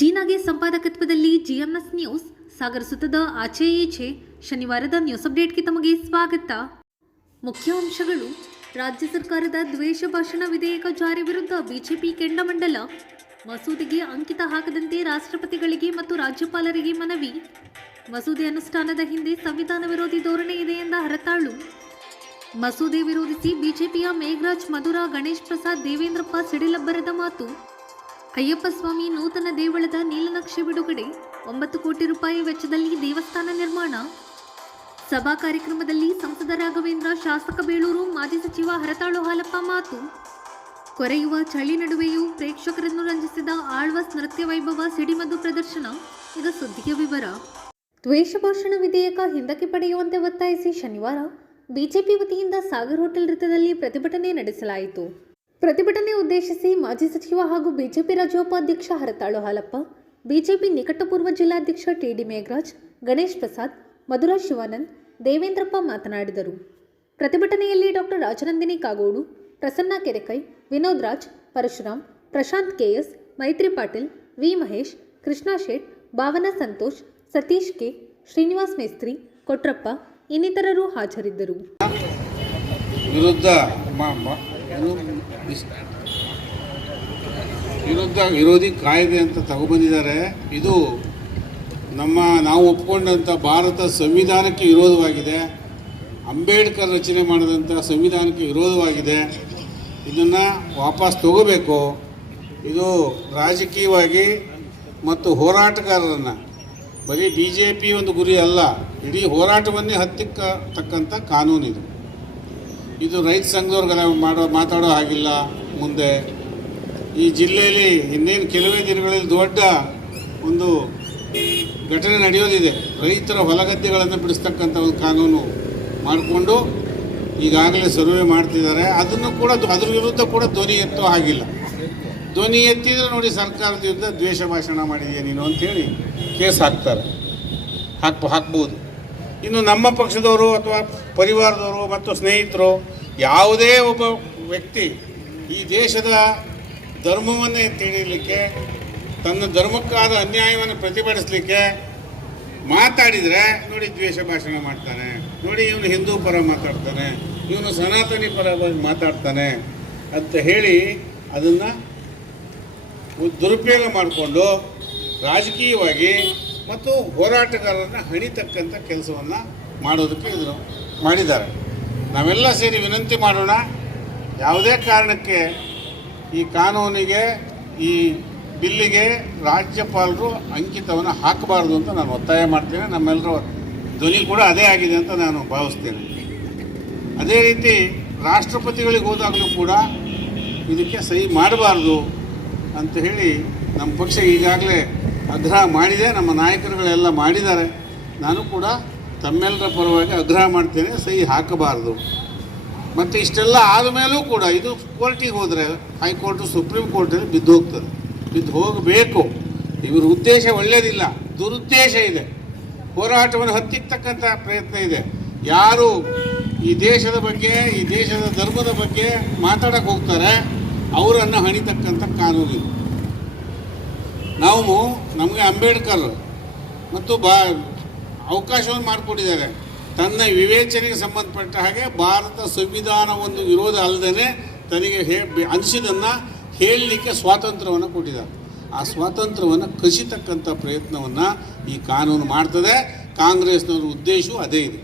ಜೀನಾಗೆ ಸಂಪಾದಕತ್ವದಲ್ಲಿ GMS news ಸಾಗರ ಸುತ್ತದ ಆಚೆ ಈಚೆ ಶನಿವಾರದ news ಅಪ್ಡೇಟ್ಗೆ ತಮಗೆ ಸ್ವಾಗತ. ಮುಖ್ಯಾಂಶಗಳು. ರಾಜ್ಯ ಸರ್ಕಾರದ ದ್ವೇಷ ಭಾಷಣ ವಿಧೇಯಕ ಜಾರಿ ವಿರುದ್ಧ ಬಿಜೆಪಿ ಕೆಂಡಮಂಡಲ. ಮಸೂದೆಗೆ ಅಂಕಿತ ಹಾಕದಂತೆ ರಾಷ್ಟ್ರಪತಿಗಳಿಗೆ ಮತ್ತು ರಾಜ್ಯಪಾಲರಿಗೆ ಮನವಿ. ಮಸೂದೆ ಅನುಷ್ಠಾನದ ಹಿಂದೆ ಸಂವಿಧಾನ ವಿರೋಧಿ ಧೋರಣೆ ಇದೆ ಎಂದ ಹರತಾಳು. ಮಸೂದೆ ವಿರೋಧಿಸಿ ಬಿಜೆಪಿಯ ಮೇಘರಾಜ್ ಮಧುರಾ, ಗಣೇಶ್ ಪ್ರಸಾದ್, ದೇವೇಂದ್ರಪ್ಪ ಸಿಡಿಲಬ್ಬರದ ಮಾತು. ಅಯ್ಯಪ್ಪ ಸ್ವಾಮಿ ನೂತನ ದೇವಳದ ನೀಲನಕ್ಷೆ ಬಿಡುಗಡೆ. 9 ಕೋಟಿ ರೂಪಾಯಿ ವೆಚ್ಚದಲ್ಲಿ ದೇವಸ್ಥಾನ ನಿರ್ಮಾಣ. ಸಭಾ ಕಾರ್ಯಕ್ರಮದಲ್ಲಿ ಸಂಸದ ರಾಘವೇಂದ್ರ, ಶಾಸಕ ಬೇಳೂರು, ಮಾಜಿ ಸಚಿವ ಹರತಾಳು ಹಾಲಪ್ಪ ಮಾತು. ಕೊರೆಯುವ ಚಳಿ ನಡುವೆಯೂ ಪ್ರೇಕ್ಷಕರನ್ನು ರಂಜಿಸಿದ ಆಳ್ವಾಸ್ ನೃತ್ಯ ವೈಭವ, ಸಿಡಿಮದ್ದು ಪ್ರದರ್ಶನ. ಈಗ ಸುದ್ದಿಯ ವಿವರ. ದ್ವೇಷ ಭಾಷಣ ವಿಧೇಯಕ ಹಿಂದಕ್ಕೆ ಪಡೆಯುವಂತೆ ಒತ್ತಾಯಿಸಿ ಶನಿವಾರ ಬಿಜೆಪಿ ವತಿಯಿಂದ ಸಾಗರ್ ಹೋಟೆಲ್ ವೃತ್ತದಲ್ಲಿ ಪ್ರತಿಭಟನೆ ನಡೆಸಲಾಯಿತು. ಪ್ರತಿಭಟನೆ ಉದ್ದೇಶಿಸಿ ಮಾಜಿ ಸಚಿವ ಹಾಗೂ ಬಿಜೆಪಿ ರಾಜ್ಯೋಪಾಧ್ಯಕ್ಷ ಹರತಾಳು ಹಾಲಪ್ಪ, ಬಿಜೆಪಿ ನಿಕಟಪೂರ್ವ ಜಿಲ್ಲಾಧ್ಯಕ್ಷ ಟಿಡಿ ಮೇಘರಾಜ್, ಗಣೇಶ್ ಪ್ರಸಾದ್, ಮಧುರಾ ಶಿವಾನಂದ್, ದೇವೇಂದ್ರಪ್ಪ ಮಾತನಾಡಿದರು. ಪ್ರತಿಭಟನೆಯಲ್ಲಿ ಡಾಕ್ಟರ್ ರಾಜನಂದಿನಿ ಕಾಗೋಡು, ಪ್ರಸನ್ನ ಕೆರೆಕೈ, ವಿನೋದ್ ರಾಜ್, ಪರಶುರಾಮ್, ಪ್ರಶಾಂತ್ ಕೆಎಸ್, ಮೈತ್ರಿ ಪಾಟೀಲ್, ವಿ ಮಹೇಶ್, ಕೃಷ್ಣಾ ಶೇಟ್, ಭಾವನಾ ಸಂತೋಷ್, ಸತೀಶ್ ಕೆ, ಶ್ರೀನಿವಾಸ್ ಮೇಸ್ತ್ರಿ, ಕೊಟ್ರಪ್ಪ ಇನ್ನಿತರರು ಹಾಜರಿದ್ದರು. ವಿರೋಧಿ ಕಾಯ್ದೆ ಅಂತ ತಗೊಬಂದಿದ್ದಾರೆ. ಇದು ನಾವು ಒಪ್ಪಿಕೊಂಡಂಥ ಭಾರತ ಸಂವಿಧಾನಕ್ಕೆ ವಿರೋಧವಾಗಿದೆ. ಅಂಬೇಡ್ಕರ್ ರಚನೆ ಮಾಡಿದಂಥ ಸಂವಿಧಾನಕ್ಕೆ ವಿರೋಧವಾಗಿದೆ. ಇದನ್ನು ವಾಪಸ್ ತಗೋಬೇಕು. ಇದು ರಾಜಕೀಯವಾಗಿ ಮತ್ತು ಹೋರಾಟಗಾರರನ್ನು, ಬರೀ ಬಿ ಜೆ ಪಿ ಒಂದು ಗುರಿ ಅಲ್ಲ, ಇಡೀ ಹೋರಾಟವನ್ನೇ ಹತ್ತಿಕ್ಕತಕ್ಕಂಥ ಕಾನೂನಿದು. ಇದು ರೈತ ಸಂಘದವ್ರಿಗೆಲ್ಲ ಮಾತಾಡೋ ಹಾಗಿಲ್ಲ. ಮುಂದೆ ಈ ಜಿಲ್ಲೆಯಲ್ಲಿ ಇನ್ನೇನು ಕೆಲವೇ ದಿನಗಳಲ್ಲಿ ದೊಡ್ಡ ಒಂದು ಘಟನೆ ನಡೆಯೋದಿದೆ. ರೈತರ ಹೊಲಗದ್ದೆಗಳನ್ನು ಬಿಡಿಸ್ತಕ್ಕಂಥ ಒಂದು ಕಾನೂನು ಮಾಡಿಕೊಂಡು ಈಗಾಗಲೇ ಸರ್ವೆ ಮಾಡ್ತಿದ್ದಾರೆ. ಅದನ್ನು ಕೂಡ ಅದ್ರ ವಿರುದ್ಧ ಕೂಡ ಧ್ವನಿ ಎತ್ತೋ ಹಾಗಿಲ್ಲ. ಧ್ವನಿ ಎತ್ತಿದ್ರೆ ನೋಡಿ ಸರ್ಕಾರದ ವಿರುದ್ಧ ದ್ವೇಷ ಭಾಷಣ ಮಾಡಿದೆಯಾ ನೀನು ಅಂಥೇಳಿ ಕೇಸ್ ಹಾಕ್ಬೋದು. ಇನ್ನು ನಮ್ಮ ಪಕ್ಷದವರು ಅಥವಾ ಪರಿವಾರದವರು ಮತ್ತು ಸ್ನೇಹಿತರು, ಯಾವುದೇ ಒಬ್ಬ ವ್ಯಕ್ತಿ ಈ ದೇಶದ ಧರ್ಮವನ್ನು ಎತ್ತಿ ಹಿಡಿಯಲಿಕ್ಕೆ, ತನ್ನ ಧರ್ಮಕ್ಕಾದ ಅನ್ಯಾಯವನ್ನು ಪ್ರತಿಭಟಿಸಲಿಕ್ಕೆ ಮಾತಾಡಿದರೆ ನೋಡಿ ದ್ವೇಷ ಭಾಷಣ ಮಾಡ್ತಾನೆ, ನೋಡಿ ಇವನು ಹಿಂದೂ ಪರ ಮಾತಾಡ್ತಾನೆ, ಇವನು ಸನಾತನಿ ಪರ ಮಾತಾಡ್ತಾನೆ ಅಂತ ಹೇಳಿ ಅದನ್ನು ದುರುಪಯೋಗ ಮಾಡಿಕೊಂಡು ರಾಜಕೀಯವಾಗಿ ಮತ್ತು ಹೋರಾಟಗಾರರನ್ನ ಹಣಿತಕ್ಕಂಥ ಕೆಲಸವನ್ನು ಮಾಡೋದಕ್ಕೆ ಇದನ್ನು ಮಾಡಿದ್ದಾರೆ. ನಾವೆಲ್ಲ ಸೇರಿ ವಿನಂತಿ ಮಾಡೋಣ, ಯಾವುದೇ ಕಾರಣಕ್ಕೆ ಈ ಕಾನೂನಿಗೆ, ಈ ಬಿಲ್ಲಿಗೆ ರಾಜ್ಯಪಾಲರು ಅಂಕಿತವನ್ನು ಹಾಕಬಾರ್ದು ಅಂತ ನಾನು ಒತ್ತಾಯ ಮಾಡ್ತೇನೆ. ನಮ್ಮೆಲ್ಲರ ಧ್ವನಿ ಕೂಡ ಅದೇ ಆಗಿದೆ ಅಂತ ನಾನು ಭಾವಿಸ್ತೇನೆ. ಅದೇ ರೀತಿ ರಾಷ್ಟ್ರಪತಿಗಳಿಗೆ ಹೋದಾಗಲೂ ಕೂಡ ಇದಕ್ಕೆ ಸಹಿ ಮಾಡಬಾರ್ದು ಅಂತ ಹೇಳಿ ನಮ್ಮ ಪಕ್ಷ ಈಗಾಗಲೇ ಆಗ್ರಹ ಮಾಡಿದೆ. ನಮ್ಮ ನಾಯಕರುಗಳೆಲ್ಲ ಮಾಡಿದ್ದಾರೆ. ನಾನು ಕೂಡ ತಮ್ಮೆಲ್ಲರ ಪರವಾಗಿ ಆಗ್ರಹ ಮಾಡ್ತೇನೆ, ಸಹಿ ಹಾಕಬಾರ್ದು. ಮತ್ತು ಇಷ್ಟೆಲ್ಲ ಆದಮೇಲೂ ಕೂಡ ಇದು ಕೋರ್ಟಿಗೆ ಹೋದರೆ ಹೈಕೋರ್ಟು, ಸುಪ್ರೀಂ ಕೋರ್ಟಲ್ಲಿ ಬಿದ್ದು ಹೋಗ್ತದೆ. ಬಿದ್ದು ಹೋಗಬೇಕು. ಇವರ ಉದ್ದೇಶ ಒಳ್ಳೆಯದಿಲ್ಲ, ದುರುದ್ದೇಶ ಇದೆ. ಹೋರಾಟವನ್ನು ಹತ್ತಿಕ್ಕತಕ್ಕಂಥ ಪ್ರಯತ್ನ ಇದೆ. ಯಾರು ಈ ದೇಶದ ಬಗ್ಗೆ, ಈ ದೇಶದ ಧರ್ಮದ ಬಗ್ಗೆ ಮಾತಾಡಕ್ಕೆ ಹೋಗ್ತಾರೆ ಅವರನ್ನು ಹಣಿತಕ್ಕಂಥ ಕಾನೂನಿದೆ. ನಮಗೆ ಅಂಬೇಡ್ಕರ್ ಮತ್ತು ಅವಕಾಶವನ್ನು ಮಾಡಿಕೊಟ್ಟಿದ್ದಾರೆ. ತನ್ನ ವಿವೇಚನೆಗೆ ಸಂಬಂಧಪಟ್ಟ ಹಾಗೆ ಭಾರತ ಸಂವಿಧಾನ ಒಂದು ವಿರೋಧ ಅಲ್ಲದೇ ತನಗೆ ಅನಿಸಿದ್ದನ್ನು ಹೇಳಲಿಕ್ಕೆ ಸ್ವಾತಂತ್ರ್ಯವನ್ನು ಕೊಟ್ಟಿದ್ದಾರೆ. ಆ ಸ್ವಾತಂತ್ರ್ಯವನ್ನು ಕಸಿತಕ್ಕಂಥ ಪ್ರಯತ್ನವನ್ನು ಈ ಕಾನೂನು ಮಾಡ್ತದೆ. ಕಾಂಗ್ರೆಸ್ನವ್ರ ಉದ್ದೇಶವೂ ಅದೇ ಇದೆ.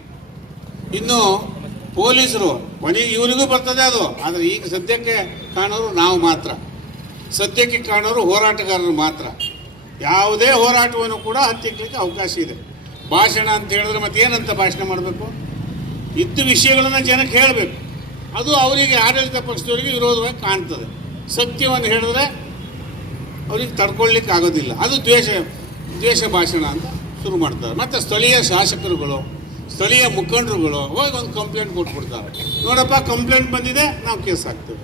ಇನ್ನು ಪೊಲೀಸರು ಕೊನೆಗೆ ಇವರಿಗೂ ಬರ್ತದೆ ಅದು. ಆದರೆ ಈಗ ಸದ್ಯಕ್ಕೆ ಕಾಣೋರು ನಾವು ಮಾತ್ರ, ಸದ್ಯಕ್ಕೆ ಕಾಣೋರು ಹೋರಾಟಗಾರರು ಮಾತ್ರ. ಯಾವುದೇ ಹೋರಾಟವನ್ನು ಕೂಡ ಹತ್ತಿಕ್ಕಲಿಕ್ಕೆ ಅವಕಾಶ ಇದೆ. ಭಾಷಣ ಅಂತ ಹೇಳಿದ್ರೆ ಮತ್ತೇನಂತ ಭಾಷಣ ಮಾಡಬೇಕು? ಇದ್ದ ವಿಷಯಗಳನ್ನು ಜನಕ್ಕೆ ಹೇಳಬೇಕು. ಅದು ಅವರಿಗೆ, ಆಡಳಿತ ಪಕ್ಷದವರಿಗೆ ವಿರೋಧವಾಗಿ ಕಾಣ್ತದೆ. ಸತ್ಯವನ್ನು ಹೇಳಿದ್ರೆ ಅವ್ರಿಗೆ ತಡ್ಕೊಳ್ಳಿಕ್ಕೆ ಆಗೋದಿಲ್ಲ. ಅದು ದ್ವೇಷ ಭಾಷಣ ಅಂತ ಶುರು ಮಾಡ್ತಾರೆ. ಮತ್ತು ಸ್ಥಳೀಯ ಶಾಸಕರುಗಳು, ಸ್ಥಳೀಯ ಮುಖಂಡರುಗಳು ಹೋಗಿ ಒಂದು ಕಂಪ್ಲೇಂಟ್ ಕೊಟ್ಬಿಡ್ತಾರೆ. ನೋಡಪ್ಪ, ಕಂಪ್ಲೇಂಟ್ ಬಂದಿದೆ, ನಾವು ಕೇಸ್ ಹಾಕ್ತೇವೆ.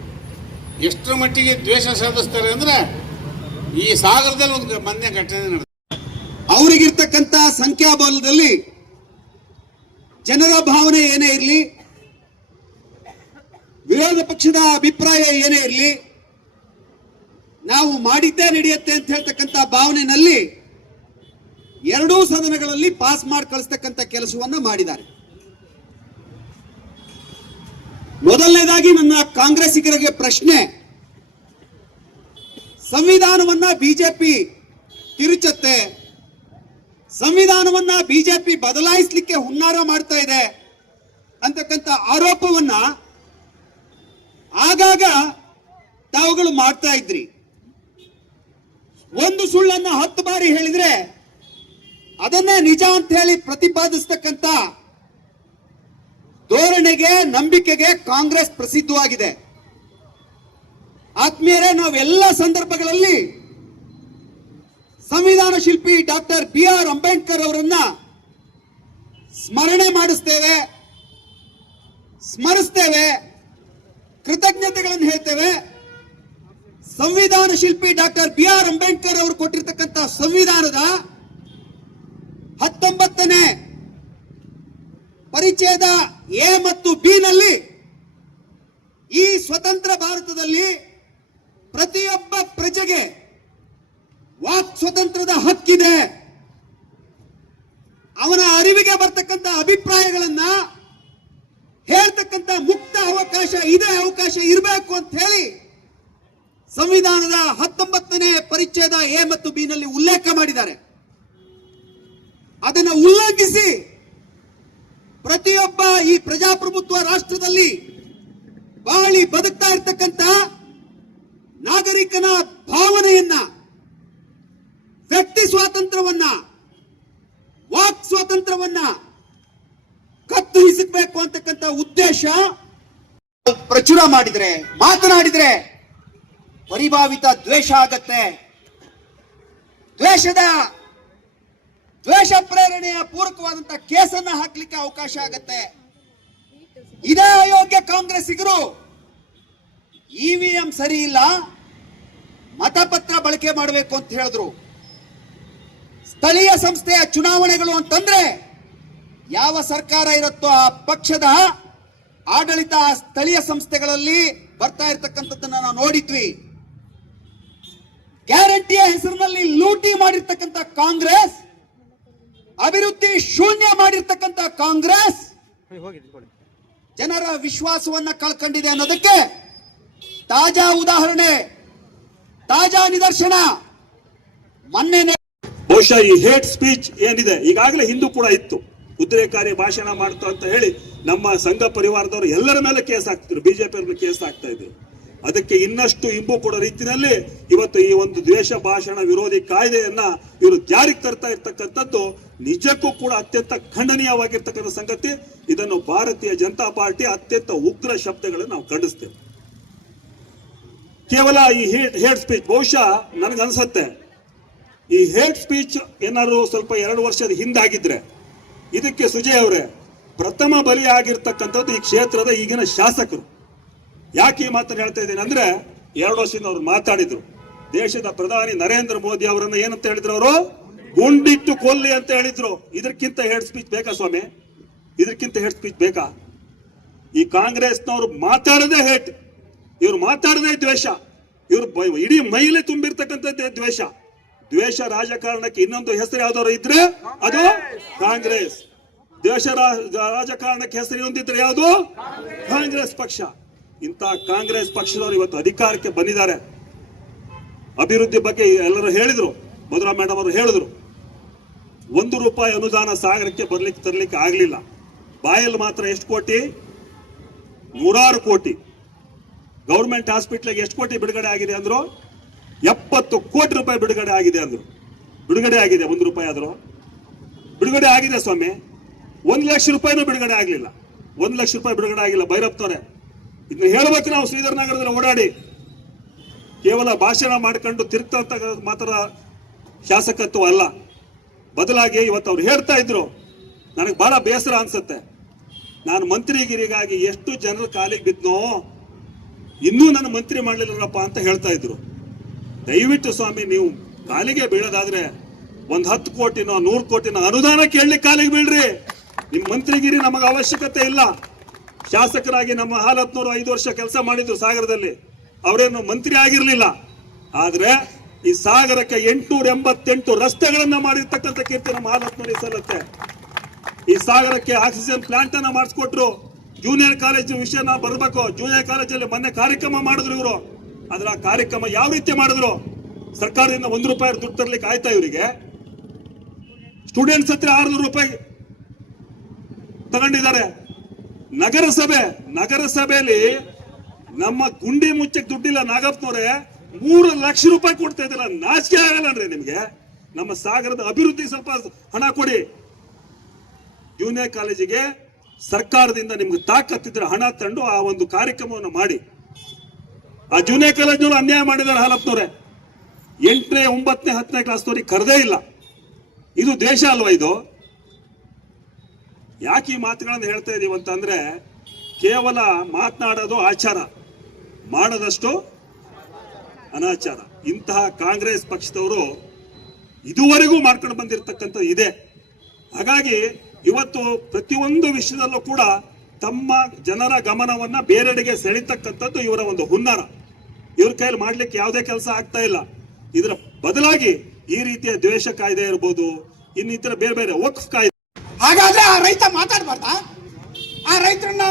ಎಷ್ಟರ ಮಟ್ಟಿಗೆ ದ್ವೇಷ ಸಾಧಿಸ್ತಾರೆ ಅಂದರೆ, ಈ ಸಾಗರದಲ್ಲಿ ಒಂದು ಮೊನ್ನೆ ಘಟನೆ ನಡೆದಿದೆ. ಅವರಿಗಿರ್ತಕ್ಕಂಥ ಸಂಖ್ಯಾಬಲದಲ್ಲಿ ಜನರ ಭಾವನೆ ಏನೇ ಇರಲಿ, ವಿರೋಧ ಪಕ್ಷದ ಅಭಿಪ್ರಾಯ ಏನೇ ಇರಲಿ, ನಾವು ಮಾಡಿದ್ದೇ ನಡೆಯುತ್ತೆ ಅಂತ ಹೇಳ್ತಕ್ಕಂಥ ಭಾವನೆಯಲ್ಲಿ ಎರಡೂ ಸದನಗಳಲ್ಲಿ ಪಾಸ್ ಮಾಡಿ ಕಳಿಸ್ತಕ್ಕಂಥ ಕೆಲಸವನ್ನ ಮಾಡಿದ್ದಾರೆ. ಮೊದಲನೇದಾಗಿ ನನ್ನ ಕಾಂಗ್ರೆಸ್ಸಿಗರಿಗೆ ಪ್ರಶ್ನೆ, ಸಂವಿಧಾನವನ್ನ ಬಿಜೆಪಿ ತಿರುಚತ್ತೆ, ಸಂವಿಧಾನವನ್ನ ಬಿಜೆಪಿ ಬದಲಾಯಿಸಲಿಕ್ಕೆ ಹುನ್ನಾರ ಮಾಡ್ತಾ ಇದೆ ಅಂತಕ್ಕಂಥ ಆರೋಪವನ್ನ ಆಗಾಗ ತಾವುಗಳು ಮಾಡ್ತಾ ಇದ್ರಿ. ಒಂದು ಸುಳ್ಳನ್ನ 10 ಬಾರಿ ಹೇಳಿದ್ರೆ ಅದನ್ನೇ ನಿಜ ಅಂತ ಹೇಳಿ ಪ್ರತಿಪಾದಿಸ್ತಕ್ಕಂಥ ಧೋರಣೆಗೆ, ನಂಬಿಕೆಗೆ ಕಾಂಗ್ರೆಸ್ ಪ್ರಸಿದ್ಧವಾಗಿದೆ. ಆತ್ಮೀಯರೇ, ನಾವೆಲ್ಲ ಸಂದರ್ಭಗಳಲ್ಲಿ ಸಂವಿಧಾನ ಶಿಲ್ಪಿ ಡಾಕ್ಟರ್ BR ಅಂಬೇಡ್ಕರ್ ಅವರನ್ನ ಸ್ಮರಣೆ ಮಾಡಿಸ್ತೇವೆ, ಸ್ಮರಿಸ್ತೇವೆ, ಕೃತಜ್ಞತೆಗಳನ್ನು ಹೇಳ್ತೇವೆ. ಸಂವಿಧಾನ ಶಿಲ್ಪಿ ಡಾಕ್ಟರ್ BR ಅಂಬೇಡ್ಕರ್ ಅವರು ಕೊಟ್ಟಿರ್ತಕ್ಕಂಥ ಸಂವಿಧಾನದ 19ನೇ ಪರಿಚ್ಛೇದ ಎ ಮತ್ತು ಬಿ ನಲ್ಲಿ ಈ ಸ್ವತಂತ್ರ ಭಾರತದಲ್ಲಿ ಪ್ರತಿಯೊಬ್ಬ ಪ್ರಜೆಗೆ ವಾಕ್ ಸ್ವಾತಂತ್ರ್ಯದ ಹಕ್ಕಿದೆ, ಅವನ ಅರಿವಿಗೆ ಬರ್ತಕ್ಕಂಥ ಅಭಿಪ್ರಾಯಗಳನ್ನ ಹೇಳ್ತಕ್ಕಂಥ ಮುಕ್ತ ಅವಕಾಶ ಇದೆ, ಅವಕಾಶ ಇರಬೇಕು ಅಂತ ಹೇಳಿ ಸಂವಿಧಾನದ 19ನೇ ಪರಿಚ್ಛೇದ ಎ ಮತ್ತು ಬಿ ನಲ್ಲಿ ಉಲ್ಲೇಖ ಮಾಡಿದ್ದಾರೆ. ಅದನ್ನು ಉಲ್ಲಂಘಿಸಿ ಪ್ರತಿಯೊಬ್ಬ ಈ ಪ್ರಜಾಪ್ರಭುತ್ವ ರಾಷ್ಟ್ರದಲ್ಲಿ ಬಾಳಿ ಬದುಕ್ತಾ ಇರ್ತಕ್ಕಂಥ ನಾಗರಿಕನ ಭಾವನೆಯನ್ನ, ವ್ಯಕ್ತಿ ಸ್ವಾತಂತ್ರ್ಯವನ್ನ, ವಾಕ್ ಸ್ವಾತಂತ್ರ್ಯವನ್ನ ಕತ್ತು ಹಿಸಬೇಕು ಅಂತಕ್ಕಂಥ ಉದ್ದೇಶ ಪ್ರಚುರ ಮಾಡಿದ್ರೆ, ಮಾತನಾಡಿದ್ರೆ ಪರಿಭಾವಿತ ದ್ವೇಷ ಆಗತ್ತೆ. ದ್ವೇಷ ಪ್ರೇರಣೆಯ ಪೂರಕವಾದಂತಹ ಕೇಸನ್ನ ಹಾಕ್ಲಿಕ್ಕೆ ಅವಕಾಶ ಆಗತ್ತೆ. ಇದೇ ಅಯೋಗ್ಯ ಕಾಂಗ್ರೆಸ್ಸಿಗರು EVM ಸರಿ ಇಲ್ಲ, ಮತಪತ್ರ ಬಳಕೆ ಮಾಡಬೇಕು ಅಂತ ಹೇಳಿದ್ರು. ಸ್ಥಳೀಯ ಸಂಸ್ಥೆಯ ಚುನಾವಣೆಗಳು ಅಂತಂದ್ರೆ ಯಾವ ಸರ್ಕಾರ ಇರುತ್ತೋ ಆ ಪಕ್ಷದ ಆಡಳಿತ ಸ್ಥಳೀಯ ಸಂಸ್ಥೆಗಳಲ್ಲಿ ಬರ್ತಾ ಇರತಕ್ಕಂಥದ್ದನ್ನ ನಾವು ನೋಡಿದ್ವಿ. ಗ್ಯಾರಂಟಿಯ ಹೆಸರಿನಲ್ಲಿ ಲೂಟಿ ಮಾಡಿರ್ತಕ್ಕಂಥ ಕಾಂಗ್ರೆಸ್, ಅಭಿವೃದ್ಧಿ ಶೂನ್ಯ ಮಾಡಿರ್ತಕ್ಕಂಥ ಕಾಂಗ್ರೆಸ್ ಜನರ ವಿಶ್ವಾಸವನ್ನ ಕಳ್ಕೊಂಡಿದೆ ಅನ್ನೋದಕ್ಕೆ ತಾಜಾ ಉದಾಹರಣೆ, ತಾಜಾ ನಿದರ್ಶನ ಮೊನ್ನೆ. ಬಹುಶಃ ಈ ಹೇಟ್ ಸ್ಪೀಚ್ ಏನಿದೆ ಈಗಾಗಲೇ ಹಿಂದೂ ಕೂಡ ಇತ್ತು, ಉದ್ರೇಕಾರಿ ಭಾಷಣ ಮಾಡ್ತಾ ಅಂತ ಹೇಳಿ ನಮ್ಮ ಸಂಘ ಪರಿವಾರದವರು ಎಲ್ಲರ ಮೇಲೆ ಕೇಸ್ ಹಾಕ್ತಿದ್ರು, ಬಿಜೆಪಿ ಅವ್ರ ಕೇಸ್ ಹಾಕ್ತಾ ಇದ್ರು. ಅದಕ್ಕೆ ಇನ್ನಷ್ಟು ಇಂಬು ಕೊಡೋ ರೀತಿಯಲ್ಲಿ ಇವತ್ತು ಈ ಒಂದು ದ್ವೇಷ ಭಾಷಣ ವಿರೋಧಿ ಕಾಯ್ದೆಯನ್ನ ಇವರು ಜಾರಿಗೆ ತರ್ತಾ ಇರ್ತಕ್ಕಂಥದ್ದು ನಿಜಕ್ಕೂ ಕೂಡ ಅತ್ಯಂತ ಖಂಡನೀಯವಾಗಿರ್ತಕ್ಕಂಥ ಸಂಗತಿ. ಇದನ್ನು ಭಾರತೀಯ ಜನತಾ ಪಾರ್ಟಿ ಅತ್ಯಂತ ಉಗ್ರ ಶಬ್ದಗಳನ್ನು ನಾವು ಖಂಡಿಸ್ತೇವೆ. ಕೇವಲ ಈ ಹೇಟ್ ಸ್ಪೀಚ್ ಬಹುಶಃ ನನಗನ್ಸತ್ತೆ ಈ ಹೇಟ್ ಸ್ಪೀಚ್ ಏನಾದ್ರು ಸ್ವಲ್ಪ 2 ವರ್ಷದ ಹಿಂದಾಗಿದ್ರೆ ಇದಕ್ಕೆ ಸುಜಯ್ ಅವರೇ ಪ್ರಥಮ ಬಲಿ ಆಗಿರ್ತಕ್ಕಂಥದ್ದು ಈ ಕ್ಷೇತ್ರದ ಈಗಿನ ಶಾಸಕರು. ಯಾಕೆ ಈ ಮಾತನ್ನು ಹೇಳ್ತಾ ಇದ್ದೀನಿ ಅಂದ್ರೆ 2 ವರ್ಷದಿಂದ ಅವ್ರು ಮಾತಾಡಿದ್ರು. ದೇಶದ ಪ್ರಧಾನಿ ನರೇಂದ್ರ ಮೋದಿ ಅವರನ್ನ ಏನಂತ ಹೇಳಿದ್ರು, ಅವರು ಗುಂಡಿಟ್ಟು ಕೊಲ್ಲಿ ಅಂತ ಹೇಳಿದ್ರು. ಇದಕ್ಕಿಂತ ಹೇಟ್ ಸ್ಪೀಚ್ ಬೇಕಾ ಸ್ವಾಮಿ? ಇದಕ್ಕಿಂತ ಹೇಟ್ ಸ್ಪೀಚ್ ಬೇಕಾ? ಈ ಕಾಂಗ್ರೆಸ್ನವ್ರು ಮಾತಾಡದೆ ಹೇಟ್, ಇವ್ರು ಮಾತಾಡದೆ ದ್ವೇಷ, ಇವ್ರು ಇಡೀ ಮೈಲಿ ತುಂಬಿರ್ತಕ್ಕಂಥದ್ದೇ ದ್ವೇಷ. ದ್ವೇಷ ರಾಜಕಾರಣಕ್ಕೆ ಇನ್ನೊಂದು ಹೆಸರು ಯಾವ್ದಾದ್ರು ಇದ್ರೆ ಅದು ಕಾಂಗ್ರೆಸ್. ದ್ವೇಷ ರಾಜಕಾರಣಕ್ಕೆ ಹೆಸರು ಇನ್ನೊಂದಿದ್ರೆ ಯಾವುದು? ಕಾಂಗ್ರೆಸ್ ಪಕ್ಷ. ಇಂತಹ ಕಾಂಗ್ರೆಸ್ ಪಕ್ಷದವರು ಇವತ್ತು ಅಧಿಕಾರಕ್ಕೆ ಬಂದಿದ್ದಾರೆ. ಅಭಿವೃದ್ಧಿ ಬಗ್ಗೆ ಎಲ್ಲರೂ ಹೇಳಿದ್ರು, ಮಧುರಾ ಮೇಡಮ್ ಅವರು ಹೇಳಿದ್ರು. ₹1 ಅನುದಾನ ಸಾಗರಕ್ಕೆ ತರಲಿಕ್ಕೆ ಆಗ್ಲಿಲ್ಲ. ಬಾಯಲ್ಲಿ ಮಾತ್ರ ಎಷ್ಟು ಕೋಟಿ? 100 ಕೋಟಿ. ಗೌರ್ಮೆಂಟ್ ಹಾಸ್ಪಿಟ್ಲಿಗೆ ಎಷ್ಟು ಕೋಟಿ ಬಿಡುಗಡೆ ಆಗಿದೆ ಅಂದ್ರು? 70 ಕೋಟಿ ರೂಪಾಯಿ ಬಿಡುಗಡೆ ಆಗಿದೆ ಅಂದ್ರು. ಬಿಡುಗಡೆ ಆಗಿದೆ ₹1 ಆದ್ರೂ ಬಿಡುಗಡೆ ಆಗಿದೆ ಸ್ವಾಮಿ. 1 ಲಕ್ಷ ರೂಪಾಯಿನೂ ಬಿಡುಗಡೆ ಆಗ್ಲಿಲ್ಲ. 1 ಲಕ್ಷ ರೂಪಾಯಿ ಬಿಡುಗಡೆ ಆಗಿಲ್ಲ. ಭೈರಪ್ಪನವರೇ, ಇದನ್ನ ಹೇಳ್ಬೇಕು ನಾವು. ಶ್ರೀಧರ್ ನಗರದಲ್ಲಿ ಓಡಾಡಿ ಕೇವಲ ಭಾಷಣ ಮಾಡ್ಕೊಂಡು ತಿರುಗ್ತಾ ಮಾತ್ರ ಶಾಸಕತ್ವ ಅಲ್ಲ. ಬದಲಾಗಿ ಇವತ್ತು ಅವ್ರು ಹೇಳ್ತಾ ಇದ್ರು, ನನಗೆ ಬಹಳ ಬೇಸರ ಅನ್ಸುತ್ತೆ. ನಾನು ಮಂತ್ರಿಗಿರಿಗಾಗಿ ಎಷ್ಟು ಜನರ ಕಾಲಿಗೆ ಬಿದ್ನೋ, ಇನ್ನೂ ನನ್ನ ಮಂತ್ರಿ ಮಾಡ್ಲಿಲ್ಲಪ್ಪ ಅಂತ ಹೇಳ್ತಾ ಇದ್ರು. ದಯವಿಟ್ಟು ಸ್ವಾಮಿ, ನೀವು ಕಾಲಿಗೆ ಬೀಳೋದಾದ್ರೆ 10 ಕೋಟಿನೋ 100 ಕೋಟಿನೋ ಅನುದಾನ ಕೇಳಲಿಕ್ಕೆ ಕಾಲಿಗೆ ಬೀಳ್ರಿ. ನಿಮ್ ಮಂತ್ರಿಗಿರಿ ನಮಗೆ ಅವಶ್ಯಕತೆ ಇಲ್ಲ. ಶಾಸಕರಾಗಿ ನಮ್ಮ ಹಾಲತ್ನವರು 5 ವರ್ಷ ಕೆಲಸ ಮಾಡಿದ್ರು ಸಾಗರದಲ್ಲಿ. ಅವರೇನು ಮಂತ್ರಿ ಆಗಿರ್ಲಿಲ್ಲ, ಆದ್ರೆ ಈ ಸಾಗರಕ್ಕೆ 888 ರಸ್ತೆಗಳನ್ನ ಮಾಡಿರ್ತಕ್ಕಂಥ ಕೀರ್ತಿ ನಮ್ಮ ಹಾಲತ್ನವರಿಗೆ ಸಲ್ಲುತ್ತೆ. ಈ ಸಾಗರಕ್ಕೆ ಆಕ್ಸಿಜನ್ ಪ್ಲಾಂಟ್ ಅನ್ನ ಮಾಡಿಸ್ಕೊಟ್ರು. ಜೂನಿಯರ್ ಕಾಲೇಜ್ ವಿಷಯನ ಬರ್ಬೇಕು. ಜೂನಿಯರ್ ಕಾಲೇಜಲ್ಲಿ ಮೊನ್ನೆ ಕಾರ್ಯಕ್ರಮ ಮಾಡಿದ್ರು ಇವರು. ಆದ್ರೆ ಆ ಕಾರ್ಯಕ್ರಮ ಯಾವ ರೀತಿ ಮಾಡಿದ್ರು? ಸರ್ಕಾರದಿಂದ 1 ರೂಪಾಯಿ ದುಡ್ಡು ತರ್ಲಿಕ್ಕೆ ಆಯ್ತಾ ಇವರಿಗೆ? ಸ್ಟೂಡೆಂಟ್ಸ್ ಹತ್ರ 600 ರೂಪಾಯಿ ತಗೊಂಡಿದ್ದಾರೆ. ನಗರಸಭೆಯಲ್ಲಿ ನಮ್ಮ ಗುಂಡಿ ಮುಚ್ಚಕ್ಕೆ ದುಡ್ಡಿಲ್ಲ. ನಾಗಪ್ಪನವರೇ 3 ಲಕ್ಷ ರೂಪಾಯಿ ಕೊಡ್ತಾ ಇದ್ದೀರ, ನಾಚಿಕೆ ಆಗಲ್ಲನ್ರಿ ನಿಮ್ಗೆ? ನಮ್ಮ ಸಾಗರದ ಅಭಿವೃದ್ಧಿ ಸ್ವಲ್ಪ ಹಣ ಕೊಡಿ. ಜೂನಿಯರ್ ಕಾಲೇಜಿಗೆ ಸರ್ಕಾರದಿಂದ ನಿಮ್ಗೆ ತಾಕತ್ತಿದ್ರೆ ಹಣ ತಂದು ಆ ಒಂದು ಕಾರ್ಯಕ್ರಮವನ್ನು ಮಾಡಿ. ಆ ಜೂನಿಯರ್ ಕಾಲೇಜ್ನವರು ಅನ್ಯಾಯ ಮಾಡಿದ್ದಾರೆ ಹಾಲಪ್ಪನವರೇ. 8ನೇ 9ನೇ 10ನೇ ಕ್ಲಾಸ್ನವ್ರಿಗೆ ಕರೆದೇ ಇಲ್ಲ. ಇದು ದೇಶ ಅಲ್ವಾ ಇದು? ಯಾಕೆ ಈ ಮಾತುಗಳನ್ನು ಹೇಳ್ತಾ ಇದೀವಿ ಅಂತಂದ್ರೆ, ಕೇವಲ ಮಾತನಾಡೋದು ಆಚಾರ, ಮಾಡದಷ್ಟು ಅನಾಚಾರ. ಇಂತಹ ಕಾಂಗ್ರೆಸ್ ಪಕ್ಷದವರು ಇದುವರೆಗೂ ಮಾಡ್ಕೊಂಡು ಬಂದಿರತಕ್ಕಂಥದ್ದು ಇದೆ. ಹಾಗಾಗಿ ಇವತ್ತು ಪ್ರತಿಯೊಂದು ವಿಷಯದಲ್ಲೂ ಕೂಡ ತಮ್ಮ ಜನರ ಗಮನವನ್ನ ಬೇರೆಡೆಗೆ ಸೆಳೀತಕ್ಕಂಥದ್ದು ಇವರ ಒಂದು ಹುನ್ನಾರ. ಇವ್ರ ಕೈಯಲ್ಲಿ ಮಾಡ್ಲಿಕ್ಕೆ ಯಾವುದೇ ಕೆಲಸ ಆಗ್ತಾ ಇಲ್ಲ. ಇದರ ಬದಲಾಗಿ ಈ ರೀತಿಯ ದ್ವೇಷ ಕಾಯ್ದೆ ಇರ್ಬೋದು, ಇನ್ನಿತರ ಬೇರೆ ಬೇರೆ ವಕ್ಫ್ ಕಾಯ್ದೆ. ಹಾಗಾದ್ರೆ ಆ ರೈತ ಮಾತಾಡಬಾರ್ದ? ಆ ರೈತರನ್ನ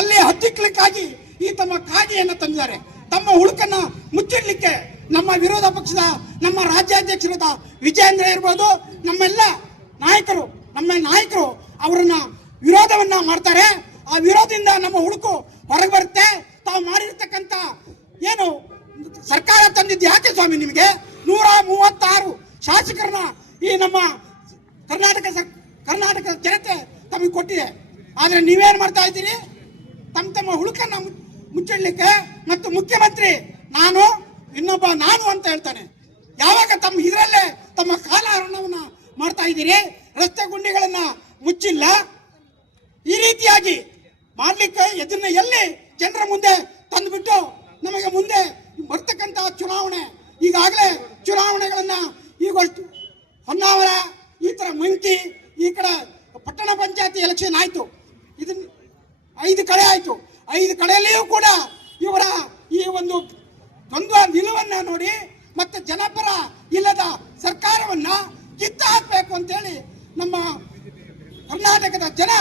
ಅಲ್ಲಿ ಹತ್ತಿಕ್ಲಿಕ್ಕಾಗಿ ಈ ತಮ್ಮ ಕಾಯ್ದೆಯನ್ನ ತಂದಿದ್ದಾರೆ. ತಮ್ಮ ಹುಡುಕನ್ನ ಮುಚ್ಚಿಡ್ಲಿಕ್ಕೆ ನಮ್ಮ ವಿರೋಧ ಪಕ್ಷದ ನಮ್ಮ ರಾಜ್ಯಾಧ್ಯಕ್ಷರಾದ ವಿಜಯೇಂದ್ರ ಇರ್ಬೋದು, ನಮ್ಮೆಲ್ಲ ನಾಯಕರು ಅವರನ್ನ ವಿರೋಧವನ್ನ ಮಾಡ್ತಾರೆ. ಆ ವಿರೋಧದಿಂದ ನಮ್ಮ ಹುಡುಕು ಹೊರಗೆ ಬರುತ್ತೆ. ತಾವು ಮಾಡಿರ್ತಕ್ಕಂಥ ಏನು ಸರ್ಕಾರ ತಂದಿದ್ದು ಯಾಕೆ ಸ್ವಾಮಿ? ನಿಮಗೆ 136 ಶಾಸಕರನ್ನ ಈ ನಮ್ಮ ಕರ್ನಾಟಕ ಜನತೆ ತಮಗೆ ಕೊಟ್ಟಿದೆ. ಆದ್ರೆ ನೀವೇನ್ ಮಾಡ್ತಾ ಇದ್ದೀರಿ? ತಮ್ಮ ಹುಡುಕನ್ನ ಮುಚ್ಚಿಡ್ಲಿಕ್ಕೆ ಮತ್ತು ಮುಖ್ಯಮಂತ್ರಿ ನಾನು ಅಂತ ಹೇಳ್ತಾನೆ. ಯಾವಾಗ ಇದರಲ್ಲೇ ತಮ್ಮ ಕಾಲಹರಣವನ್ನ ಮಾಡ್ತಾ ಇದ್ದೀರಿ? ರಸ್ತೆ ಗುಂಡಿಗಳನ್ನ ಮುಚ್ಚಿಲ್ಲ. ಈ ರೀತಿಯಾಗಿ ಮಾಡ್ಲಿಕ್ಕೆ ಇದನ್ನ ಎಲ್ಲಿ ಜನರ ಮುಂದೆ ತಂದುಬಿಟ್ಟು ನಮಗೆ ಮುಂದೆ ಬರ್ತಕ್ಕಂಥ ಚುನಾವಣೆ, ಈಗಾಗಲೇ ಚುನಾವಣೆಗಳನ್ನ ಈಗಷ್ಟು ಹೊನ್ನಾವರ, ಈ ತರ ಮಂಕಿ, ಈ ಕಡೆ ಪಟ್ಟಣ ಪಂಚಾಯತಿ ಎಲೆಕ್ಷನ್ ಆಯ್ತು. ಇದನ್ನ 5 ಕಡೆ ಆಯ್ತು. 5 ಕಡೆಯಲ್ಲಿಯೂ ಕೂಡ ಇವರ ಈ ಒಂದು ದ್ವಂದ್ವ ನಿಲುವನ್ನ ನೋಡಿ ಮತ್ತೆ ಜನಪರ ಇಲ್ಲದ ಸರ್ಕಾರವನ್ನ ಕಿತ್ತು ಹಾಕಬೇಕು ಅಂತೇಳಿ ನಮ್ಮ ಕರ್ನಾಟಕದ ಜನ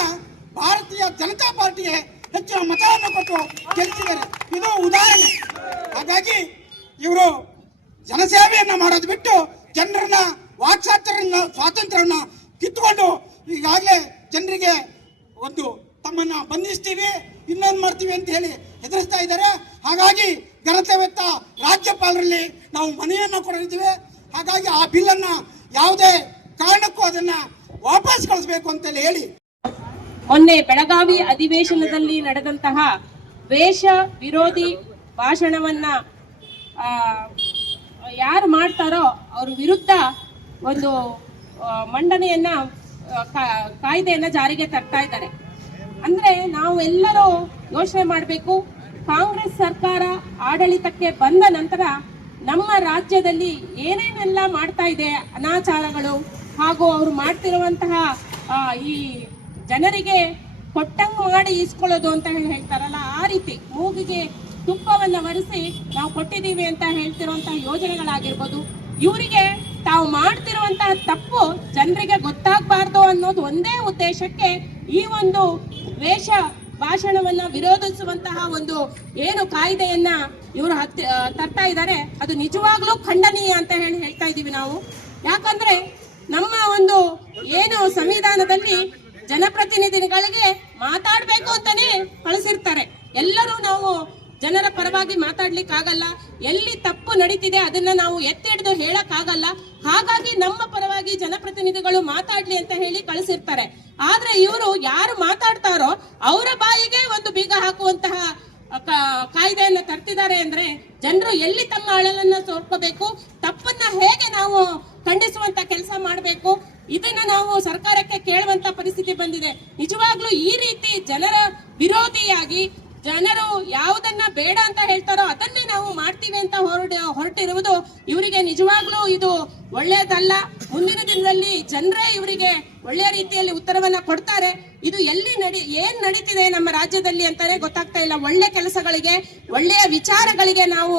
ಭಾರತೀಯ ಜನತಾ ಪಾರ್ಟಿಗೆ ಹೆಚ್ಚಿನ ಮತವನ್ನು ಕೊಟ್ಟು ಗೆಲ್ಲಿಸಿದ್ದಾರೆ. ಇದು ಉದಾಹರಣೆ. ಹಾಗಾಗಿ ಇವರು ಜನಸೇವೆಯನ್ನ ಮಾಡೋದು ಬಿಟ್ಟು ಜನರನ್ನ ಸ್ವಾತಂತ್ರ್ಯವನ್ನ ಕಿತ್ತುಕೊಂಡು ಈಗಾಗಲೇ ಜನರಿಗೆ ಒಂದು ತಮ್ಮನ್ನ ಬಂಧಿಸ್ತೀವಿ, ಇನ್ನೊಂದು ಮಾಡ್ತೀವಿ ಅಂತ ಹೇಳಿ ಹೆದರಿಸ್ತಾ ಇದ್ದಾರೆ. ಹಾಗಾಗಿ ಘನತೆವೆತ್ತ ರಾಜ್ಯಪಾಲರಲ್ಲಿ ನಾವು ಮನವಿಯನ್ನು ಕೊಡಿದ್ದೀವಿ. ಹಾಗಾಗಿ ಆ ಬಿಲ್ಲನ್ನ ಯಾವುದೇ ಕಾರಣಕ್ಕೂ ಅದನ್ನ ವಾಪಸ್ ಕಳಿಸಬೇಕು ಅಂತೇಳಿ ಹೇಳಿ ಮೊನ್ನೆ ಬೆಳಗಾವಿ ಅಧಿವೇಶನದಲ್ಲಿ ನಡೆದಂತಹ ದ್ವೇಷ ವಿರೋಧಿ ಭಾಷಣವನ್ನ ಯಾರು ಮಾಡ್ತಾರೋ ಅವ್ರ ವಿರುದ್ಧ ಒಂದು ಮಂಡನೆಯನ್ನ ಕಾಯ್ದೆಯನ್ನ ಜಾರಿಗೆ ತರ್ತಾ ಇದ್ದಾರೆ. ಅಂದ್ರೆ ನಾವು ಎಲ್ಲರೂ ಯೋಚನೆ ಮಾಡಬೇಕು. ಕಾಂಗ್ರೆಸ್ ಸರ್ಕಾರ ಆಡಳಿತಕ್ಕೆ ಬಂದ ನಂತರ ನಮ್ಮ ರಾಜ್ಯದಲ್ಲಿ ಏನೇನೆಲ್ಲ ಮಾಡ್ತಾ ಇದೆ ಅನಾಚಾರಗಳು, ಹಾಗೂ ಅವರು ಮಾಡ್ತಿರುವಂತಹ ಈ ಜನರಿಗೆ ಕೊಟ್ಟಂಗೆ ಮಾಡಿ ಇಸ್ಕೊಳ್ಳೋದು ಅಂತ ಹೇಳ್ತಾರಲ್ಲ, ಆ ರೀತಿ ಮೂಗಿಗೆ ತುಪ್ಪವನ್ನ ಒರೆಸಿ ನಾವು ಕೊಟ್ಟಿದ್ದೀವಿ ಅಂತ ಹೇಳ್ತಿರುವಂತಹ ಯೋಜನೆಗಳಾಗಿರ್ಬೋದು. ಇವರಿಗೆ ತಾವು ಮಾಡ್ತಿರುವಂತಹ ತಪ್ಪು ಜನರಿಗೆ ಗೊತ್ತಾಗಬಾರ್ದು ಅನ್ನೋದು ಒಂದೇ ಉದ್ದೇಶಕ್ಕೆ ಈ ಒಂದು ದ್ವೇಷ ಭಾಷಣವನ್ನ ವಿರೋಧಿಸುವಂತಹ ಒಂದು ಏನು ಕಾಯ್ದೆಯನ್ನ ಇವರು ತರ್ತಾ ಇದ್ದಾರೆ, ಅದು ನಿಜವಾಗ್ಲೂ ಖಂಡನೀಯ ಅಂತ ಹೇಳ್ತಾ ಇದ್ದೀವಿ ನಾವು. ಯಾಕಂದ್ರೆ ನಮ್ಮ ಒಂದು ಏನು ಸಂವಿಧಾನದಲ್ಲಿ ಜನಪ್ರತಿನಿಧಿಗಳಿಗೆ ಮಾತಾಡ್ಬೇಕು ಅಂತಾನೆ ಕಳಿಸಿರ್ತಾರೆ. ಎಲ್ಲರೂ ನಾವು ಜನರ ಪರವಾಗಿ ಮಾತಾಡ್ಲಿಕ್ಕೆ ಆಗಲ್ಲ. ಎಲ್ಲಿ ತಪ್ಪು ನಡೀತಿದೆ ಅದನ್ನ ನಾವು ಎತ್ತಿ ಹಿಡಿದು ಹೇಳಕ್ ಆಗಲ್ಲ. ಹಾಗಾಗಿ ನಮ್ಮ ಪರವಾಗಿ ಜನಪ್ರತಿನಿಧಿಗಳು ಮಾತಾಡ್ಲಿ ಅಂತ ಹೇಳಿ ಕಳಿಸಿರ್ತಾರೆ. ಆದ್ರೆ ಇವರು ಯಾರು ಮಾತಾಡ್ತಾರೋ ಅವರ ಬಾಯಿಗೆ ಒಂದು ಬೀಗ ಹಾಕುವಂತಹ ಕಾಯ್ದೆಯನ್ನು ತರ್ತಿದ್ದಾರೆ. ಅಂದ್ರೆ ಜನರು ಎಲ್ಲಿ ತಮ್ಮ ಅಳಲನ್ನ ತೋರ್ಕೋಬೇಕು, ತಪ್ಪನ್ನ ಹೇಗೆ ನಾವು ಖಂಡಿಸುವಂತ ಕೆಲಸ ಮಾಡಬೇಕು, ಇದನ್ನ ನಾವು ಸರ್ಕಾರಕ್ಕೆ ಕೇಳುವಂತ ಪರಿಸ್ಥಿತಿ ಬಂದಿದೆ. ನಿಜವಾಗ್ಲೂ ಈ ರೀತಿ ಜನರ ವಿರೋಧಿಯಾಗಿ ಜನರು ಯಾವುದನ್ನ ಬೇಡ ಅಂತ ಹೇಳ್ತಾರೋ ಅದನ್ನೇ ನಾವು ಮಾಡ್ತೀವಿ ಅಂತ ಹೊರಟಿರುವುದು ಇವರಿಗೆ ನಿಜವಾಗ್ಲೂ ಇದು ಒಳ್ಳೆಯದಲ್ಲ. ಮುಂದಿನ ದಿನದಲ್ಲಿ ಜನರೇ ಇವರಿಗೆ ಒಳ್ಳೆಯ ರೀತಿಯಲ್ಲಿ ಉತ್ತರವನ್ನ ಕೊಡ್ತಾರೆ. ಇದು ಎಲ್ಲಿ ಏನ್ ನಡೀತಿದೆ ನಮ್ಮ ರಾಜ್ಯದಲ್ಲಿ ಅಂತಾನೆ ಗೊತ್ತಾಗ್ತಾ ಇಲ್ಲ. ಒಳ್ಳೆ ಕೆಲಸಗಳಿಗೆ, ಒಳ್ಳೆಯ ವಿಚಾರಗಳಿಗೆ ನಾವು